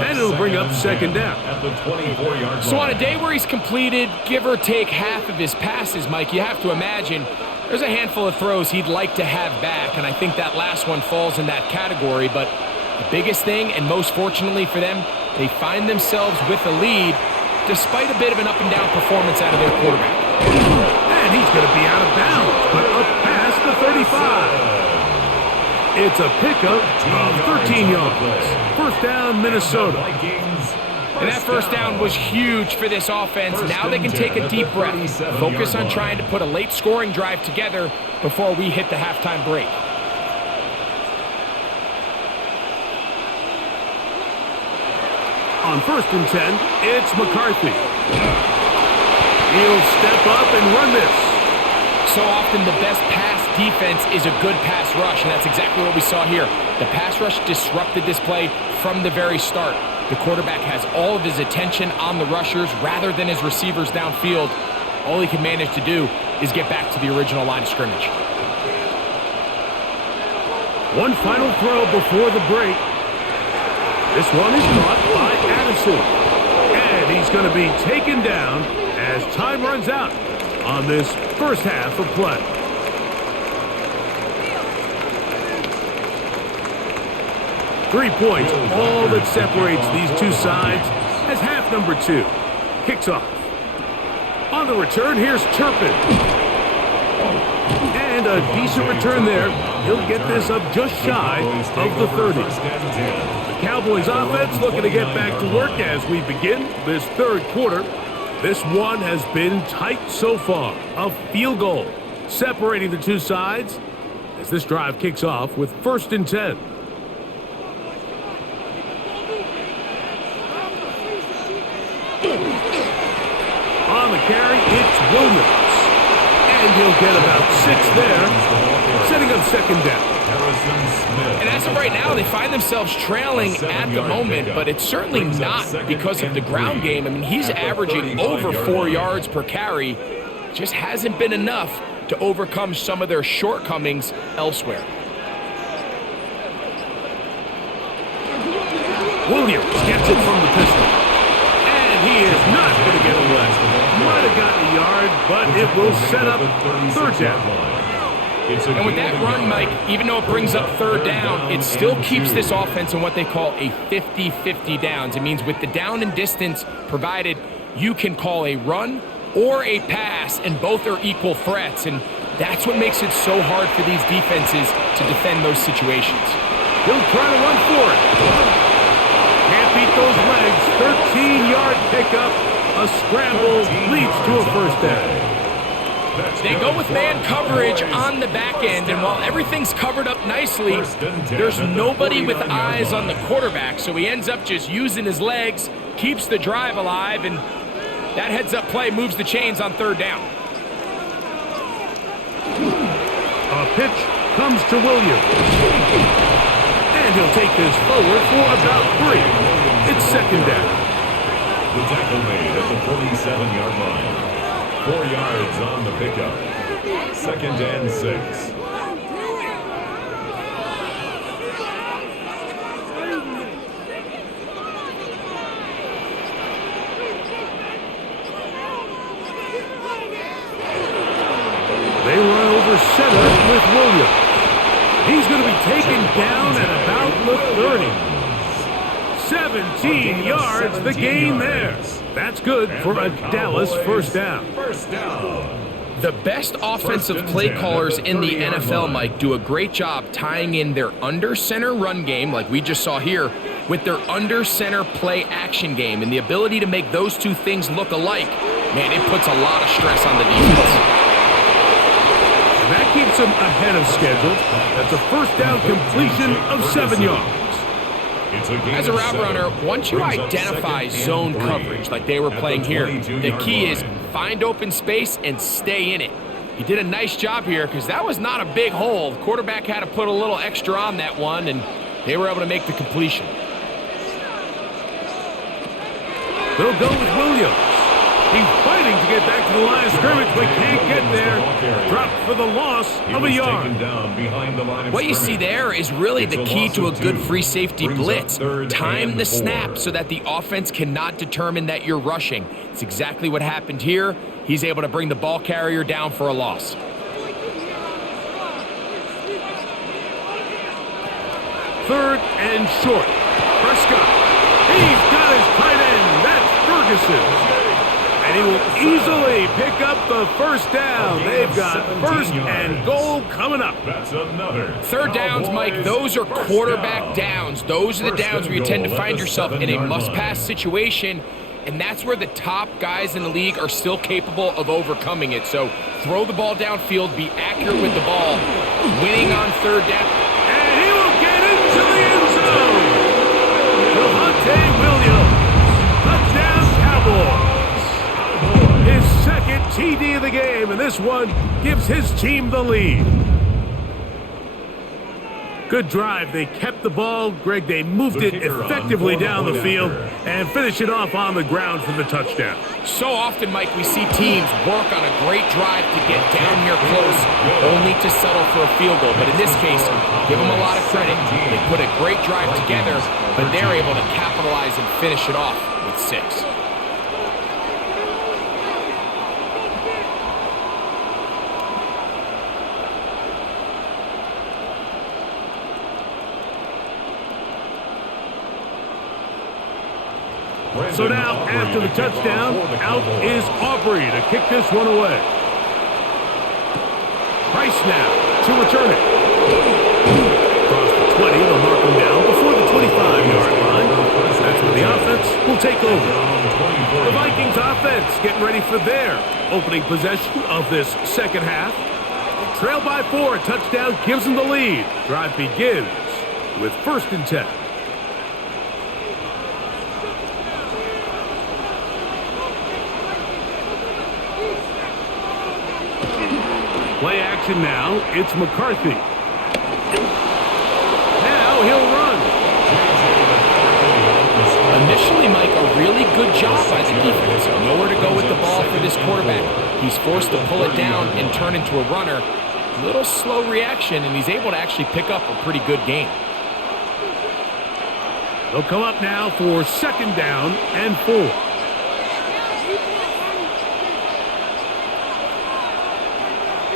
And it'll bring up 2nd down. At the 24-yard line. So on a day where he's completed, give or take half of his passes, Mike, you have to imagine there's a handful of throws he'd like to have back, and I think that last one falls in that category, but the biggest thing, and most fortunately for them, they find themselves with a lead despite a bit of an up-and-down performance out of their quarterback. And he's going to be out of bounds, but up past the 35. It's a pickup of 13 yards. 1st down, Minnesota. And that 1st down was huge for this offense. Now they can take a deep breath, focus on trying to put a late scoring drive together before we hit the halftime break. On 1st and 10, it's McCarthy. He'll step up and run this. So often the best pass defense is a good pass rush, and that's exactly what we saw here. The pass rush disrupted this play from the very start. The quarterback has all of his attention on the rushers rather than his receivers downfield. All he can manage to do is get back to the original line of scrimmage. One final throw before the break. This one is caught by Addison. And he's going to be taken down as time runs out on this first half of play. Three points, all that separates these two sides as half number 2 kicks off. On the return, here's Turpin. And a decent return there. He'll get this up just shy of the 30. The Cowboys offense looking to get back to work as we begin this 3rd quarter. This one has been tight so far. A field goal separating the two sides as this drive kicks off with 1st and 10. On the carry, it's Williams. And he'll get about 6 there, setting up 2nd down. And as of right now, they find themselves trailing at the moment, but it's certainly not because of the ground game. I mean, he's averaging over 4 yards per carry. Just hasn't been enough to overcome some of their shortcomings elsewhere. Williams gets it from the pistol. And he is not going to get away. Might have gotten a yard, but it will set up 3rd down. And with that run, Mike, even though it brings up 3rd down, it still keeps this offense in what they call a 50-50 downs. It means with the down and distance provided, you can call a run or a pass, and both are equal threats. And that's what makes it so hard for these defenses to defend those situations. He'll try to run for it. Can't beat those legs. 13-yard pickup. A scramble leads to a 1st down. They go with man coverage on the back end, and while everything's covered up nicely, there's nobody with eyes on the quarterback, so he ends up just using his legs, keeps the drive alive, and that heads-up play moves the chains on 3rd down. A pitch comes to Williams. And he'll take this forward for about 3. It's 2nd down. The tackle made at the 47-yard line. 4 yards on the pickup. 2nd and 6. He's going to be taken down at about the 30. 17 yards, the gain there. That's good for a Dallas first down. First down. The best offensive play callers in the NFL, Mike, do a great job tying in their under-center run game, like we just saw here, with their under-center play action game. And the ability to make those two things look alike, man, it puts a lot of stress on the defense. That keeps them ahead of schedule. That's a first down completion of 7 yards. As a route runner, once you identify zone coverage like they were playing here, the key is find open space and stay in it. He did a nice job here because that was not a big hole. The quarterback had to put a little extra on that one, and they were able to make the completion. They'll go with Williams. He's fighting to get back to the line of scrimmage, but can't get there. Dropped for the loss of a yard. What you see there is really the key to a good free safety blitz. Time the snap so that the offense cannot determine that you're rushing. It's exactly what happened here. He's able to bring the ball carrier down for a loss. Third and short. Prescott. He's got his tight end. That's Ferguson. And he will easily pick up the first down. They've got first and goal coming up. That's another. Third downs, Mike, those are quarterback downs. Those are the downs where you tend to find yourself in a must-pass situation, and that's where the top guys in the league are still capable of overcoming it. So throw the ball downfield, be accurate with the ball. Winning on third down. And he will get into the end zone. Javonte Williams. Touchdown, Cowboys. His second TD of the game, and this one gives his team the lead. Good drive. They kept the ball. Greg, they moved it effectively down the field and finish it off on the ground for the touchdown. So often, Mike, we see teams work on a great drive to get down here close, only to settle for a field goal. But in this case, give them a lot of credit. They put a great drive together, but they're able to capitalize and finish it off with 6. So now, after the touchdown, out is Aubrey to kick this one away. Price now to return it. Across the 20, they'll mark him down before the 25-yard line. That's where the offense will take over. The Vikings offense getting ready for their opening possession of this second half. Trail by 4, a touchdown gives them the lead. Drive begins with first and 10. Play action now. It's McCarthy. Now he'll run. Initially, Mike, a really good job by the defense. Nowhere to go with the ball for this quarterback. He's forced to pull it down and turn into a runner. A little slow reaction, and he's able to actually pick up a pretty good game. They'll come up now for second down and 4.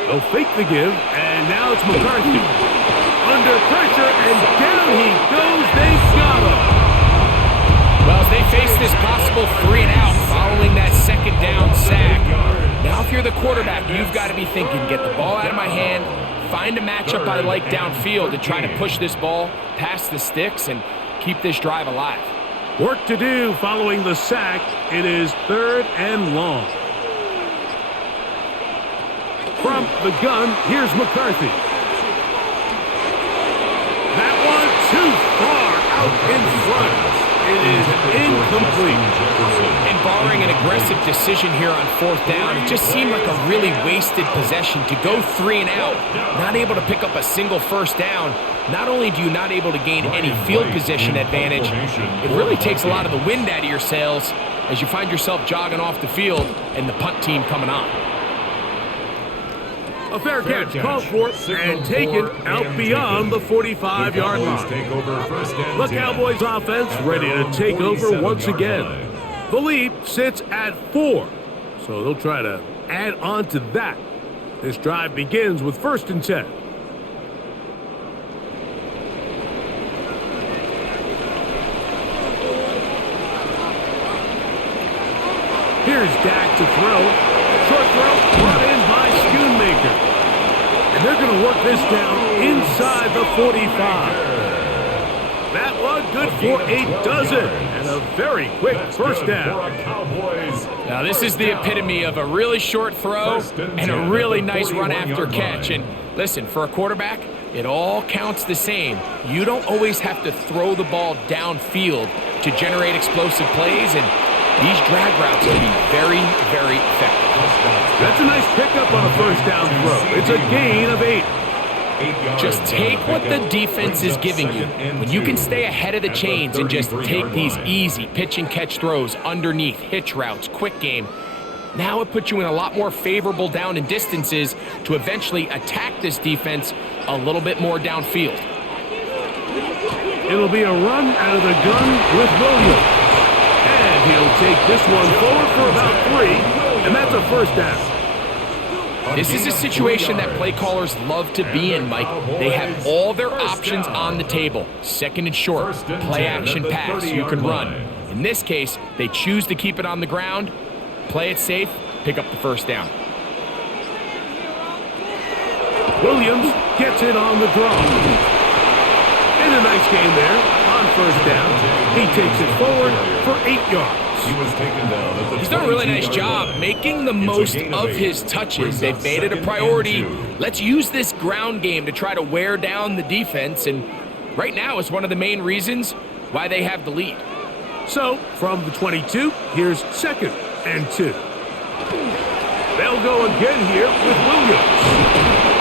They'll fake the give, and now it's McCarthy. Under pressure, and down he goes. They got him. Well, as they face this possible 3 and out following that second down sack, now if you're the quarterback, you've got to be thinking, get the ball out of my hand, find a matchup I like downfield, and try to push this ball past the sticks and keep this drive alive. Work to do following the sack. It is third and long. From the gun, here's McCarthy. That one too far out in front. It is incomplete. And barring an aggressive decision here on fourth down, it just seemed like a really wasted possession to go 3 and out, not able to pick up a single first down. Not only do you not able to gain any field position advantage, it really takes a lot of the wind out of your sails as you find yourself jogging off the field and the punt team coming on. A fair catch called for and taken out beyond the 45-yard line. The Cowboys offense ready to take over once again. The lead sits at 4, so they'll try to add on to that. This drive begins with first and 10. Here's Dak to throw. Short throw brought in by Schoonmaker. And they're going to work this down inside the 45. That one good for a dozen. And a very quick first down. Now this is the epitome of a really short throw and a really nice run after catch. And listen, for a quarterback, it all counts the same. You don't always have to throw the ball downfield to generate explosive plays, and these drag routes can be very, very effective. That's a nice pickup on a first down throw. It's a gain of 8. Just take what the defense is giving you. When you can stay ahead of the chains and just take these easy pitch and catch throws underneath, hitch routes, quick game, now it puts you in a lot more favorable down and distances to eventually attack this defense a little bit more downfield. It'll be a run out of the gun with Williams. And he'll take this one forward for about 3, and that's a first down. This is a situation that play callers love to be in, Mike. They have all their options on the table. Second and short, play action pass, you can run. In this case, they choose to keep it on the ground, play it safe, pick up the first down. Williams gets it on the draw. And a nice game there on first down. He takes it forward for 8 yards. He's done a really nice job making the most of his touches. They've made it a priority. Let's use this ground game to try to wear down the defense, and right now is one of the main reasons why they have the lead. So, from the 22, here's 2nd and 2. They'll go again here with Williams.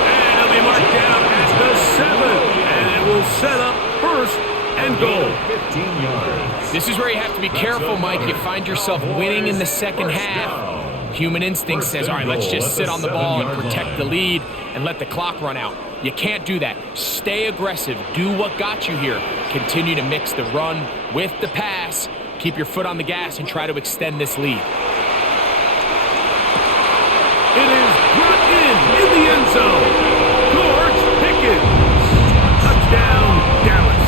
And he'll be marked down at the 7. And it will set up 1st and goal. 15 yards. This is where you have to be careful, Mike. You find yourself winning in the second half. Human instinct says, all right, let's just sit on the ball and protect the lead and let the clock run out. You can't do that. Stay aggressive. Do what got you here. Continue to mix the run with the pass. Keep your foot on the gas and try to extend this lead. It is brought in the end zone. George Pickens. Touchdown, Dallas.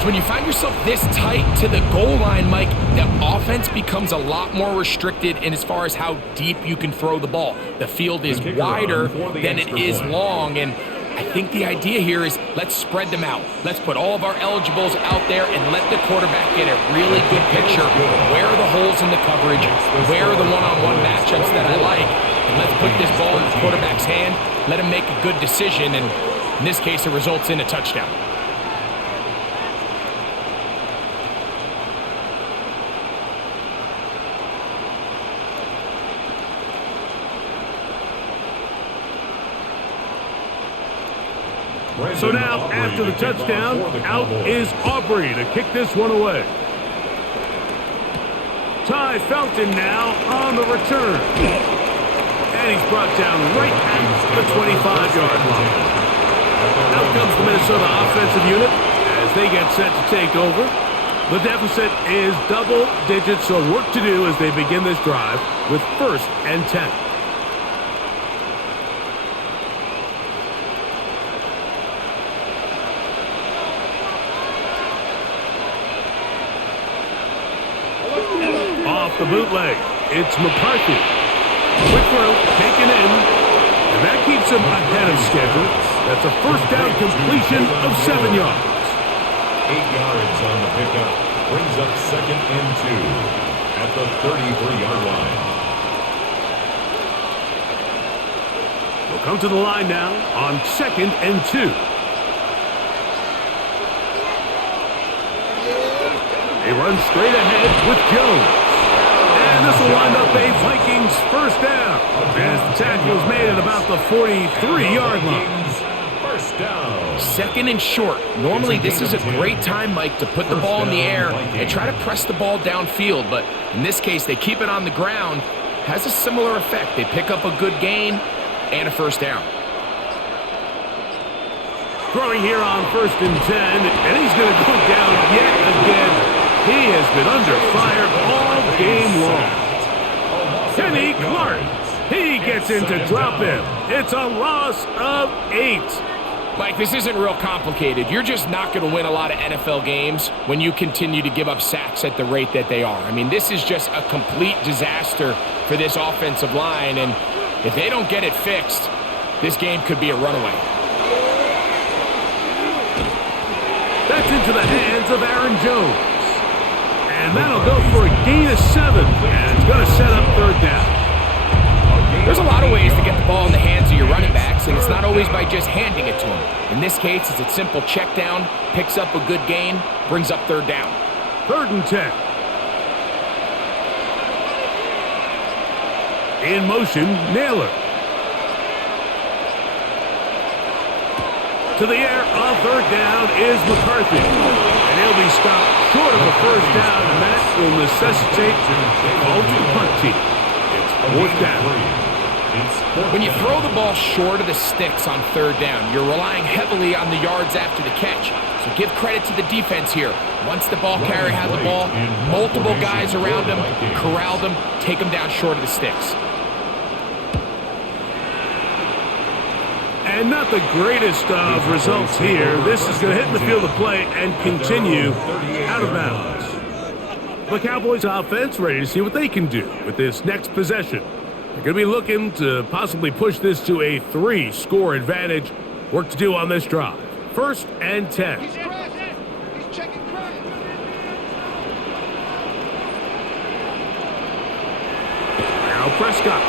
So when you find yourself this tight to the goal line, Mike, the offense becomes a lot more restricted in as far as how deep you can throw the ball. The field is wider than it is long, and I think the idea here is let's spread them out. Let's put all of our eligibles out there and let the quarterback get a really good picture. Where are the holes in the coverage? Where are the one-on-one matchups that I like? And let's put this ball in the quarterback's hand, let him make a good decision, and in this case, it results in a touchdown. So now, after the touchdown, out is Aubrey to kick this one away. Ty Felton now on the return. And he's brought down right at the 25-yard line. Out comes the Minnesota offensive unit as they get set to take over. The deficit is double digits, so work to do as they begin this drive with 1st and 10. Off the bootleg, it's McCarthy. Quick throw, taken in, and that keeps him ahead of schedule. That's a first down completion of 7 yards. 8 yards on the pickup, brings up 2nd and 2 at the 33-yard line. We'll come to the line now on 2nd and 2. They run straight ahead with Jones. And this will wind up a Vikings first down. As the tackle is made at about the 43-yard line. First down. 2nd and short. Normally, this is a great time, Mike, to put the ball in the air and try to press the ball downfield. But in this case, they keep it on the ground. Has a similar effect. They pick up a good gain and a first down. Throwing here on 1st and 10, and he's going to go down yet again. He has been under fire all game long. Kenny Clark. He gets in to drop him. It's a loss of 8. Mike, this isn't real complicated. You're just not going to win a lot of NFL games when you continue to give up sacks at the rate that they are. I mean, this is just a complete disaster for this offensive line, and if they don't get it fixed, this game could be a runaway. That's into the hands of Aaron Jones. And that'll go for a gain of 7, and it's going to set up third down. There's a lot of ways to get the ball in the hands of your running backs, and it's not always by just handing it to them. In this case, it's a simple check down, picks up a good gain, brings up third down. 3rd and 10. In motion, Naylor. To the air on 3rd down is McCarthy. And he'll be stopped short of a 1st down, and that will necessitate a call to the punt team. It's 4th down. When you throw the ball short of the sticks on 3rd down, you're relying heavily on the yards after the catch. So give credit to the defense here. Once the ball carrier had the ball, multiple guys around him, corral them, take them down short of the sticks. And not the greatest of results here. This is going to hit in the field of play and continue out of bounds. The Cowboys offense ready to see what they can do with this next possession. They're going to be looking to possibly push this to a 3-score advantage. Work to do on this drive. 1st and 10. He's checking credit. Now Prescott.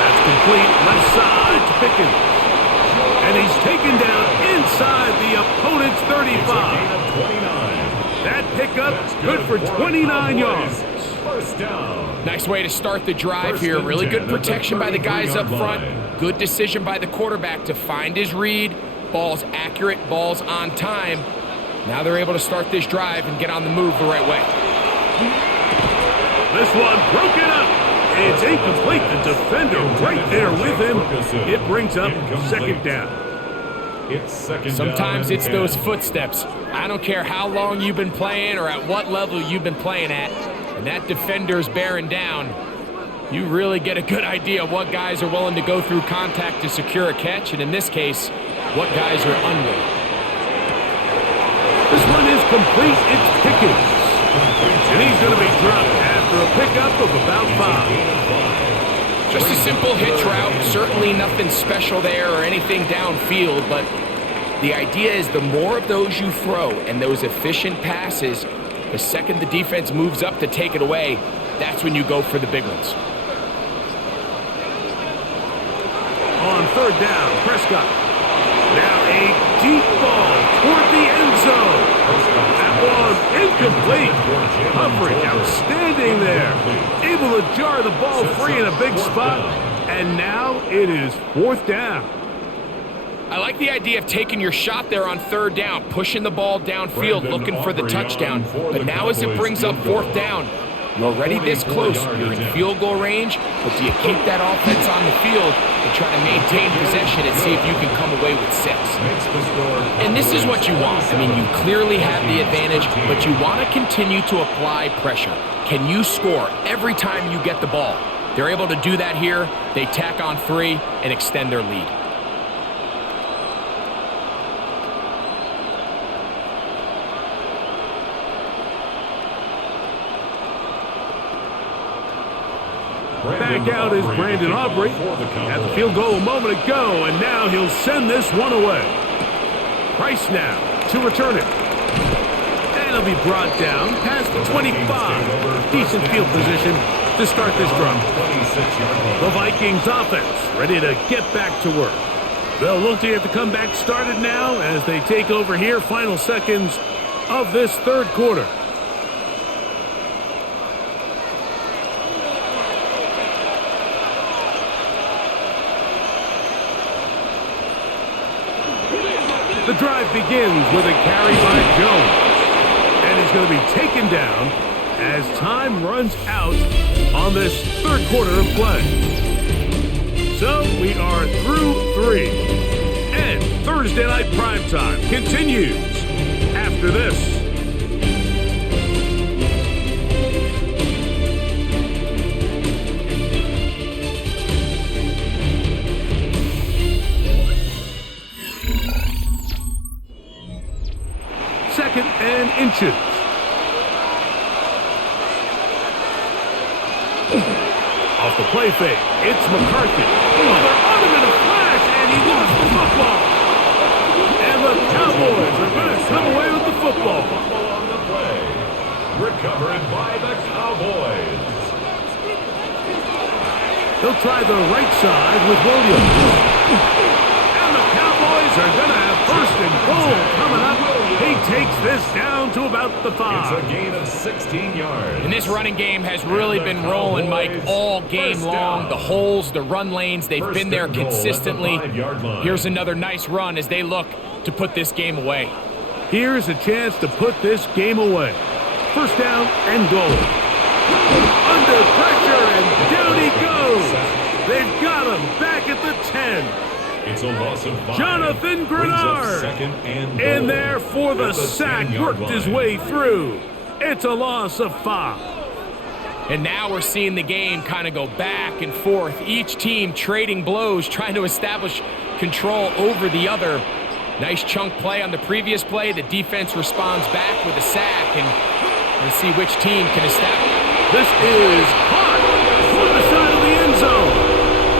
That's complete. Left side to Pickens. And he's taken down inside the opponent's 35. That pickup good for 29 yards. First down. Nice way to start the drive here. Really good protection by the guys up front. Good decision by the quarterback to find his read. Ball's accurate, ball's on time. Now they're able to start this drive and get on the move the right way. This one broken up. It's incomplete. The defender right there with him. It brings up 2nd down. Sometimes it's those footsteps. I don't care how long you've been playing or at what level you've been playing at. And that defender's bearing down. You really get a good idea of what guys are willing to go through contact to secure a catch, and in this case, what guys are unwilling. This one is complete. It's Pickens. And he's going to be dropped after a pickup of about 5. Just a simple hitch route. Certainly nothing special there or anything downfield, but the idea is the more of those you throw and those efficient passes, the second the defense moves up to take it away, that's when you go for the big ones. On 3rd down, Prescott. Now a deep ball toward the end zone. That one incomplete. Coverage outstanding there. Able to jar the ball free in a big spot. And now it is 4th down. I like the idea of taking your shot there on 3rd down, pushing the ball downfield, looking for the touchdown. But now as it brings up 4th down, you're already this close. You're in field goal range, but do you keep that offense on the field and try to maintain possession and see if you can come away with 6? And this is what you want. I mean, you clearly have the advantage, but you want to continue to apply pressure. Can you score every time you get the ball? They're able to do that here. They tack on 3 and extend their lead. Back out is Brandon Aubrey. Had the field goal a moment ago, and now he'll send this one away. Price now to return it. And he'll be brought down past the 25. Decent field position to start this drive. The Vikings offense ready to get back to work. They'll look to get the comeback started now as they take over here. Final seconds of this 3rd quarter. The drive begins with a carry by Jones. And he's going to be taken down as time runs out on this 3rd quarter of play. So we are through 3. And Thursday Night Primetime continues after this. inches. Off the play fake, it's McCarthy. Oh, they're on him in a flash, and he lost the football. And the Cowboys are going to come away with the football. On the play. Recovered by the Cowboys. He'll try the right side with Williams. And the Cowboys are going to have first and goal coming up. He takes this down to about the 5. It's a gain of 16 yards. And this running game has really been rolling, Mike, all game long. The holes, the run lanes, they've been there consistently. Here's another nice run as they look to put this game away. Here's a chance to put this game away. First down and goal. Under pressure, and down he goes. They've got him back at the 10. It's a loss of 5. Jonathan Grenard in there for the sack, worked his way through. It's a loss of 5. And now we're seeing the game kind of go back and forth. Each team trading blows, trying to establish control over the other. Nice chunk play on the previous play. The defense responds back with a sack, and let's see which team can establish. This is caught on the side of the end zone.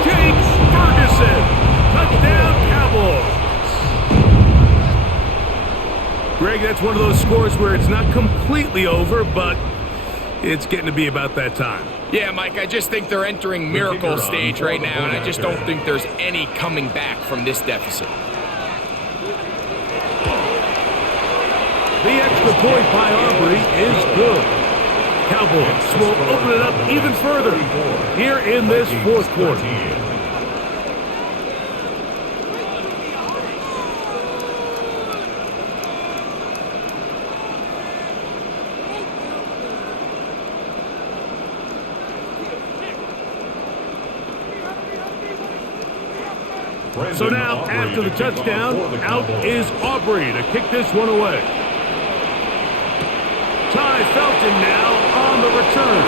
Jake Ferguson. Touchdown, Cowboys. Greg, that's one of those scores where it's not completely over, but it's getting to be about that time. Yeah, Mike, I just think they're entering miracle stage right now, and I just don't think there's any coming back from this deficit. The extra point by Aubrey is good. Cowboys will open it up even further here in this fourth quarter. So now, after the touchdown, out is Aubrey to kick this one away. Ty Felton now on the return.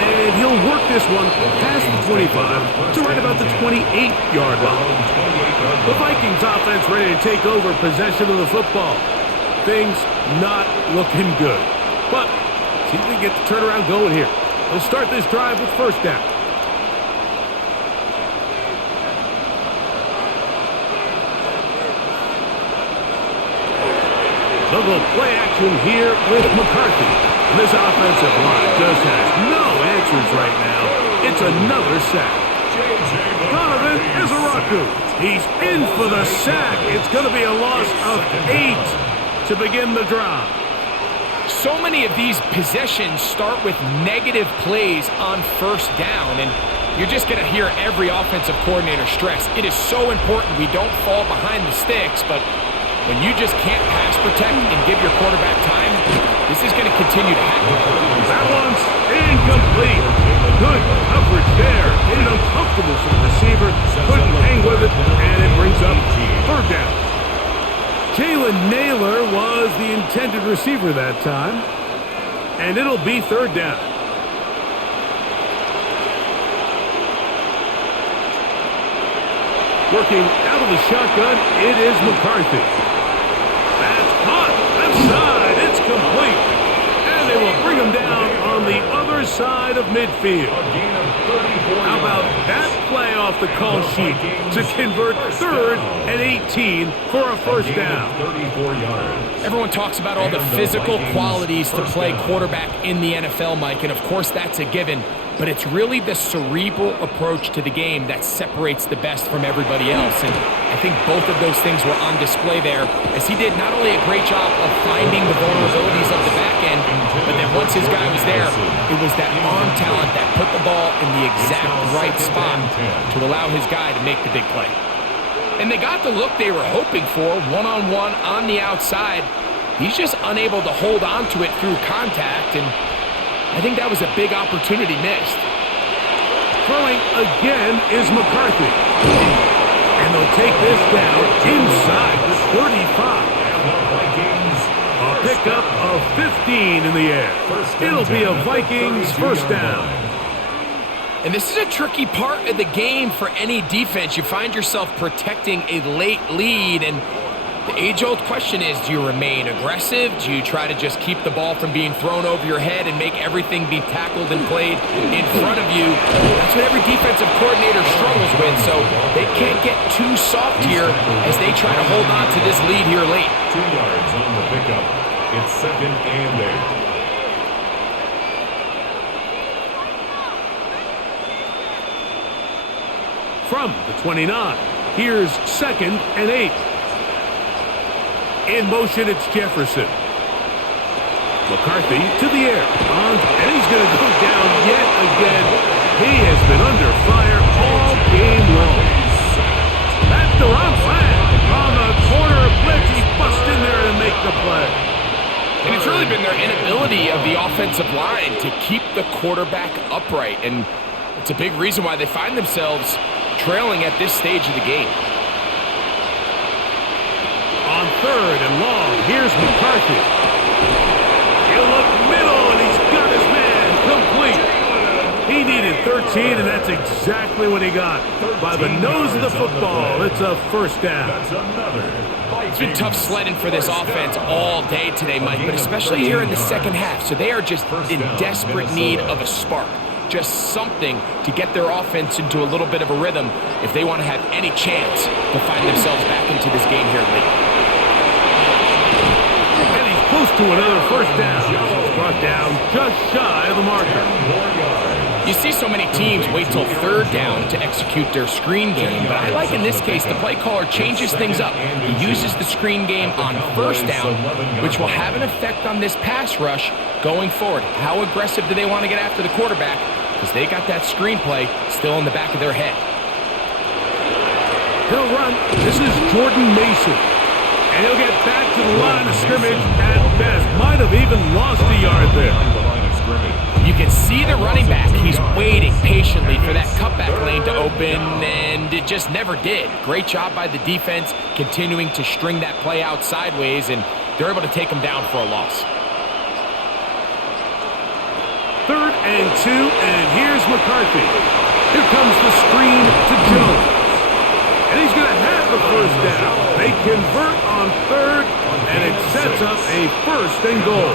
And he'll work this one past the 25 to right about the 28-yard line. The Vikings offense ready to take over possession of the football. Things not looking good. But see if they get the turnaround going here. They'll start this drive with first down. They'll go play action here with McCarthy. And this offensive line just has no answers right now. It's another sack. Donovan Izaraku. He's in for the sack. It's going to be a loss of 8 to begin the drive. So many of these possessions start with negative plays on first down, and you're just going to hear every offensive coordinator stress. It is so important we don't fall behind the sticks, but when you just can't pass protect and give your quarterback time, this is going to continue to happen. That one's incomplete. Good coverage there. Made it uncomfortable for the receiver. Couldn't hang with it, and it brings up third down. Jalen Naylor was the intended receiver that time, and it'll be third down. Working out of the shotgun, it is McCarthy. That's caught. Left side. It's complete. And they will bring him down on the other side of midfield. How about that play off the call sheet to convert 3rd and 18 for a first down? Everyone talks about all the physical qualities to play quarterback in the NFL, Mike, and of course that's a given. But it's really the cerebral approach to the game that separates the best from everybody else. And I think both of those things were on display there, as he did not only a great job of finding the vulnerabilities of the back end, but then once his guy was there, it was that arm talent that put the ball in the exact right spot to allow his guy to make the big play. And they got the look they were hoping for, one-on-one on the outside. He's just unable to hold on to it through contact, and I think that was a big opportunity missed. Throwing again is McCarthy. And they'll take this down inside the 35. A pickup of 15 in the air. It'll be a Vikings first down. And this is a tricky part of the game for any defense. You find yourself protecting a late lead, and The age-old question is, do you remain aggressive? Do you try to just keep the ball from being thrown over your head and make everything be tackled and played in front of you? That's what every defensive coordinator struggles with, so they can't get too soft here as they try to hold on to this lead here late. 2 yards on the pickup. It's 2nd and 8. From the 29, here's 2nd and 8. In motion, it's Jefferson. McCarthy to the air. And he's going to go down yet again. He has been under fire all game long. That's the wrong flag. On the corner blitz, he busts in there to make the play. And it's really been their inability of the offensive line to keep the quarterback upright. And it's a big reason why they find themselves trailing at this stage of the game. On 3rd and long, here's McCarthy. He'll look middle, and he's got his man complete. He needed 13, and that's exactly what he got. By the nose of the football, it's a first down. It's been tough sledding for this offense all day today, Mike, but especially here in the second half. So they are just in desperate need of a spark. Just something to get their offense into a little bit of a rhythm if they want to have any chance to find themselves back into this game here late. And he's close to another first down. He's brought down just shy of the marker. You see so many teams wait till 3rd down to execute their screen game, but I like in this case the play caller changes things up. He uses the screen game on 1st down, which will have an effect on this pass rush going forward. How aggressive do they want to get after the quarterback? Because they got that screenplay still in the back of their head. He'll run. This is Jordan Mason. And he'll get back to the line of scrimmage at best. Might have even lost a yard there. You can see the running back. He's waiting patiently for that cutback lane to open, and it just never did. Great job by the defense continuing to string that play out sideways, and they're able to take him down for a loss. 3rd and 2, and here's McCarthy. Here comes the screen to Jones. And he's going to have the first down. They convert on 3rd, and it sets up a 1st and goal.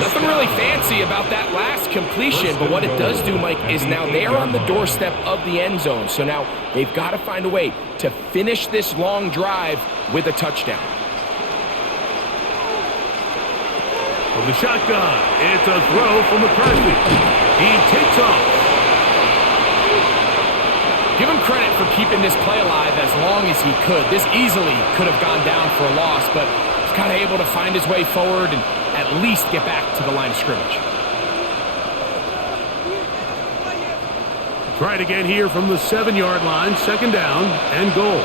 Nothing really fancy about that last completion, but what it does do, Mike, is now they're on the doorstep of the end zone. So now they've got to find a way to finish this long drive with a touchdown. From the shotgun, it's a throw from McCarthy. He takes off. Give him credit for keeping this play alive as long as he could. This easily could have gone down for a loss, but he's kind of able to find his way forward and at least get back to the line of scrimmage. Try it again here from the 7-yard line, 2nd down and goal.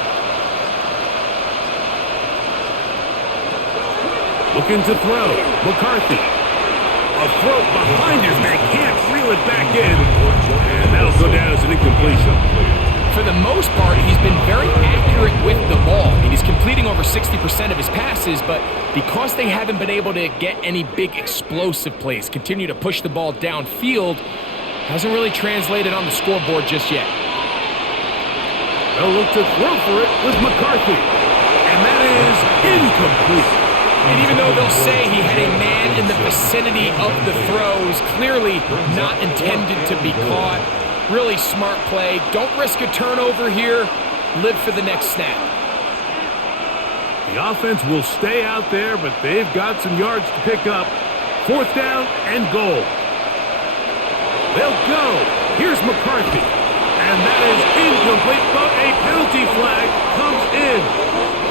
Looking to throw, McCarthy. A throw behind his man, can't reel it back in. And that'll go down as an incompletion. For the most part, he's been very accurate with the ball. I mean, he's completing over 60% of his passes, but because they haven't been able to get any big explosive plays, continue to push the ball downfield, hasn't really translated on the scoreboard just yet. They'll look to throw for it with McCarthy. And that is incomplete. And even though they'll say he had a man in the vicinity of the throws, clearly not intended to be caught. Really smart play. Don't risk a turnover here. Live for the next snap. The offense will stay out there, but they've got some yards to pick up. 4th down and goal. They'll go. Here's McCarthy. And that is incomplete, but a penalty flag comes in.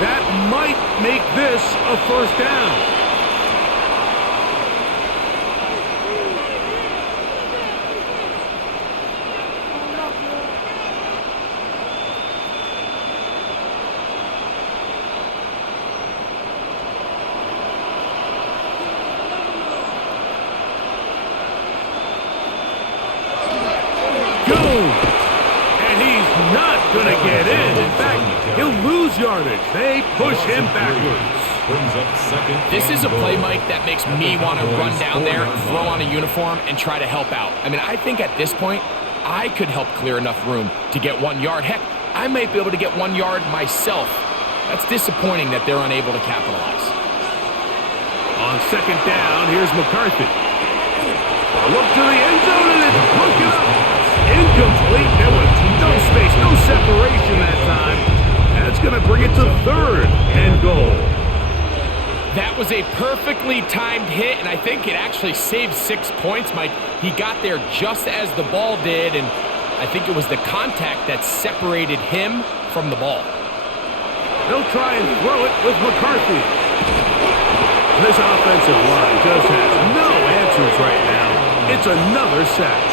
That might make this a 1st down. Going to get in. In fact, he'll lose yardage. They push him backwards. This is a play, Mike, that makes me want to run down there, throw on a uniform, and try to help out. I mean, I think at this point, I could help clear enough room to get 1 yard. Heck, I might be able to get 1 yard myself. That's disappointing that they're unable to capitalize. On second down, here's McCarthy. A look to the end zone, and it's broken up. Incomplete. There was no space, no separation that time. That's going to bring it to third and goal. That was a perfectly timed hit, and I think it actually saved 6 points, Mike. He got there just as the ball did, and I think it was the contact that separated him from the ball. They'll try and throw it with McCarthy. This offensive line just has no answers right now. It's another sack.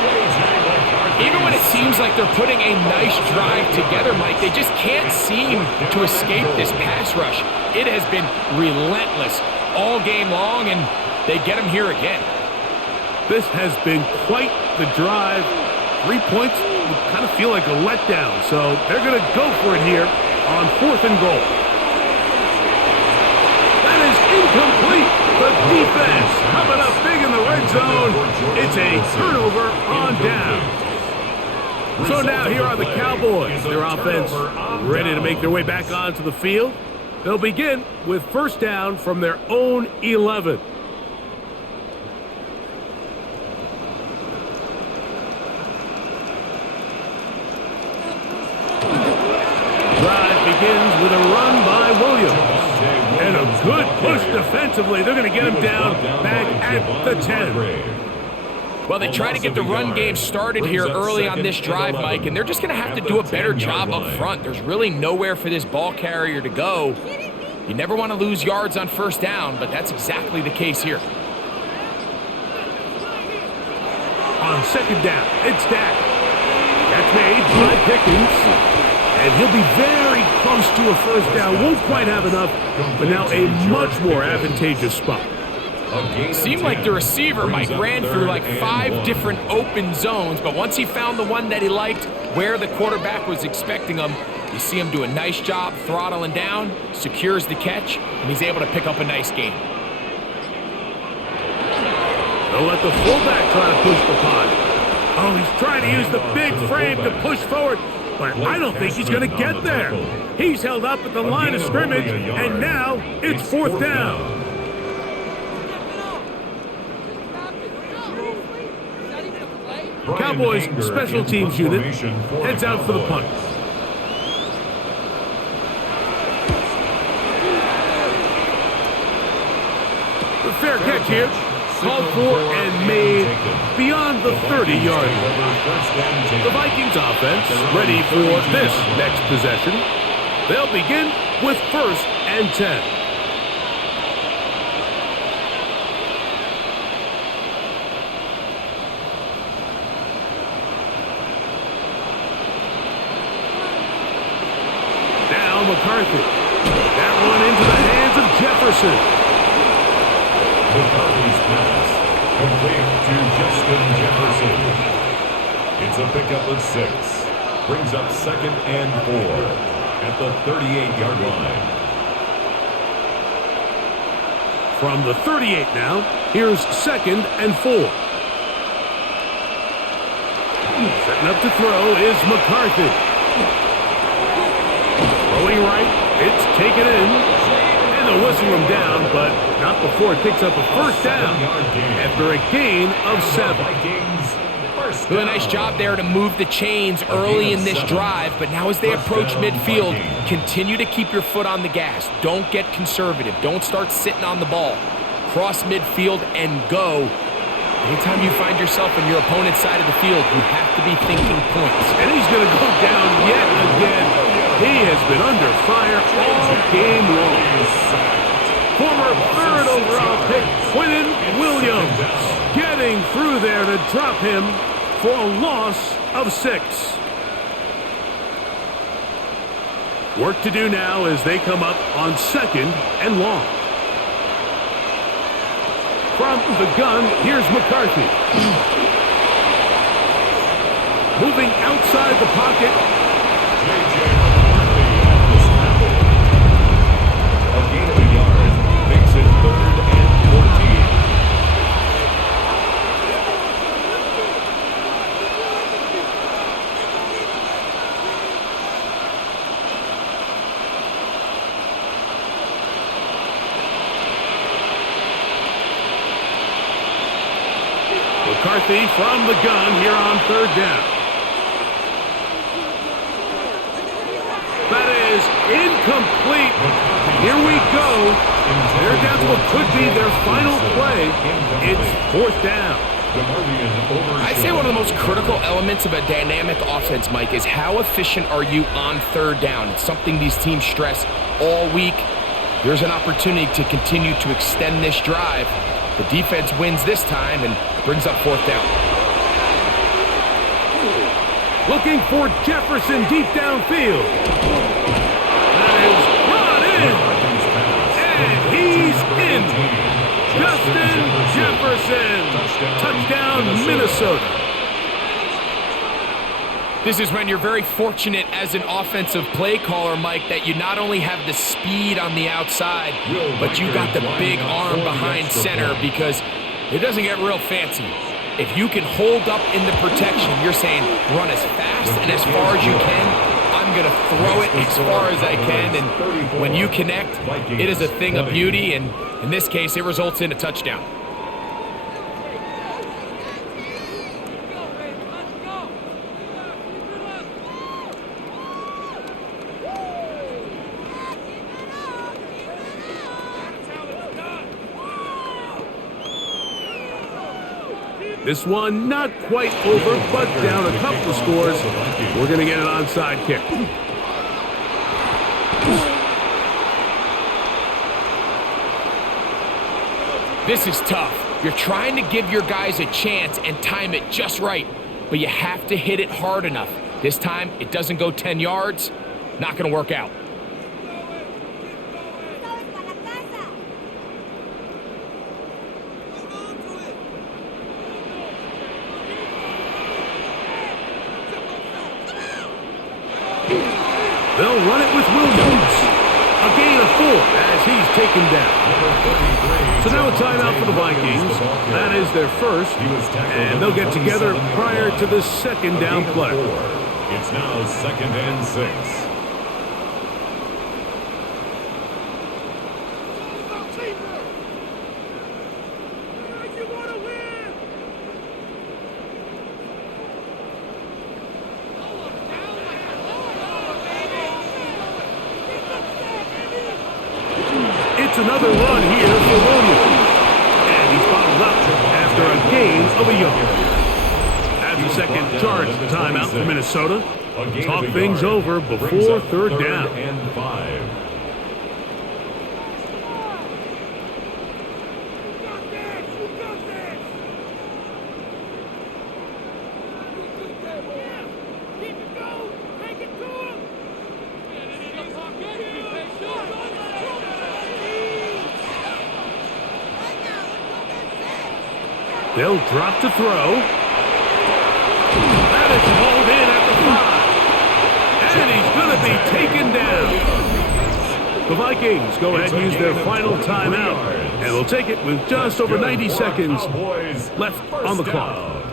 Even when it seems like they're putting a nice drive together, Mike, they just can't seem to escape this pass rush. It has been relentless all game long, and they get them here again. This has been quite the drive. 3 points would kind of feel like a letdown, so they're going to go for it here on fourth and goal. That is incomplete. The defense coming up big in the red zone. It's a turnover on down. So now here are the Cowboys. Their offense ready to make their way back onto the field. They'll begin with first down from their own 11. Drive begins with a run by Williams. And a good push defensively. They're going to get him down back at the 10. Well, they try to get the run game started here early on this drive, Mike, and they're just going to have to do a better job up front. There's really nowhere for this ball carrier to go. You never want to lose yards on first down, but that's exactly the case here. On second down, it's Dak. That's made by Pickens. And he'll be very close to a first down. Won't quite have enough, but now a much more advantageous spot. Seemed like the receiver, Mike, ran through like 5 different open zones, but once he found the one that he liked, where the quarterback was expecting him, you see him do a nice job throttling down, secures the catch, and he's able to pick up a nice gain. They'll let the fullback try to push the punt. Oh, he's trying to use the big frame to push forward, but I don't think he's going to get there. He's held up at the line of scrimmage, and now it's fourth down. Cowboys special teams unit heads out for the punt. The fair catch here, called for and made beyond the 30-yard line. The Vikings offense ready for this next possession. They'll begin with first and 10. McCarthy. That one into the hands of Jefferson. McCarthy's pass complete to Justin Jefferson. It's a pickup of 6. Brings up second and 4 at the 38-yard line. From the 38 now, here's second and 4. Setting up to throw is McCarthy. Throwing right, it's taken in, and they'll whistle him down, but not before it picks up a first down after a gain of 7. Do a nice job there to move the chains early in this drive, but now as they approach midfield, continue to keep your foot on the gas. Don't get conservative. Don't start sitting on the ball. Cross midfield and go. Anytime you find yourself on your opponent's side of the field, you have to be thinking points. And he's going to go down yet again. He has been under fire all game long. Former third overall pick, Quinnen Williams, getting through there to drop him for a loss of 6. Work to do now as they come up on second and long. From the gun, here's McCarthy. Moving outside the pocket. A gain of a yard makes it 3rd and 14. McCarthy from the gun here on third down. That is incomplete. Here we go. They're down to what could be their final play. It's fourth down. I'd say one of the most critical elements of a dynamic offense, Mike, is how efficient are you on third down. It's something these teams stress all week. There's an opportunity to continue to extend this drive. The defense wins this time and brings up fourth down. Looking for Jefferson deep downfield. That is brought in. And he's in. Justin Jefferson. Touchdown, Minnesota. This is when you're very fortunate as an offensive play caller, Mike, that you not only have the speed on the outside, but you got the big arm behind center, because it doesn't get real fancy. If you can hold up in the protection, you're saying run as fast and as far as you can. I'm going to throw it as far as I can, and when you connect, it is a thing of beauty, and in this case, it results in a touchdown. This one not quite over, but down a couple of scores. We're going to get an onside kick. This is tough. You're trying to give your guys a chance and time it just right, but you have to hit it hard enough. This time, it doesn't go 10 yards. Not going to work out. They'll run it with Williams. A gain of 4 as he's taken down. So now a timeout for the Vikings. That is their first, and they'll get together prior to the second down play. It's now 2nd and 6. It's another run here for Williams. And he's bottled up after a gain of a yard. As the second charge timeout for Minnesota. Talk things over before third down. And 5. They'll drop to throw. That is hauled in at the 5. And he's going to be taken down. The Vikings go ahead and use their final timeout. And they'll take it with just over 90 seconds left on the clock.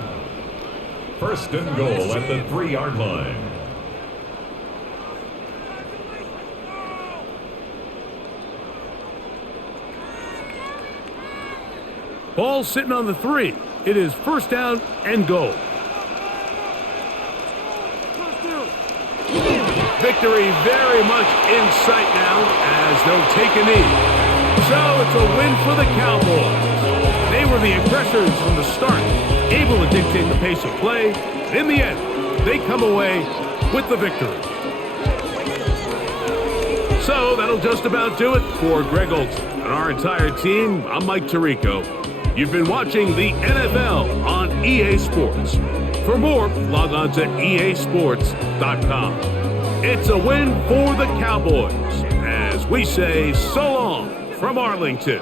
First and goal at the 3-yard line. Ball sitting on the 3. It is first down and goal. Victory very much in sight now as they'll take a knee. So it's a win for the Cowboys. They were the aggressors from the start, able to dictate the pace of play. In the end, they come away with the victory. So that'll just about do it for Greg Olson and our entire team. I'm Mike Tirico. You've been watching the NFL on EA Sports. For more, log on to easports.com. It's a win for the Cowboys as we say so long from Arlington.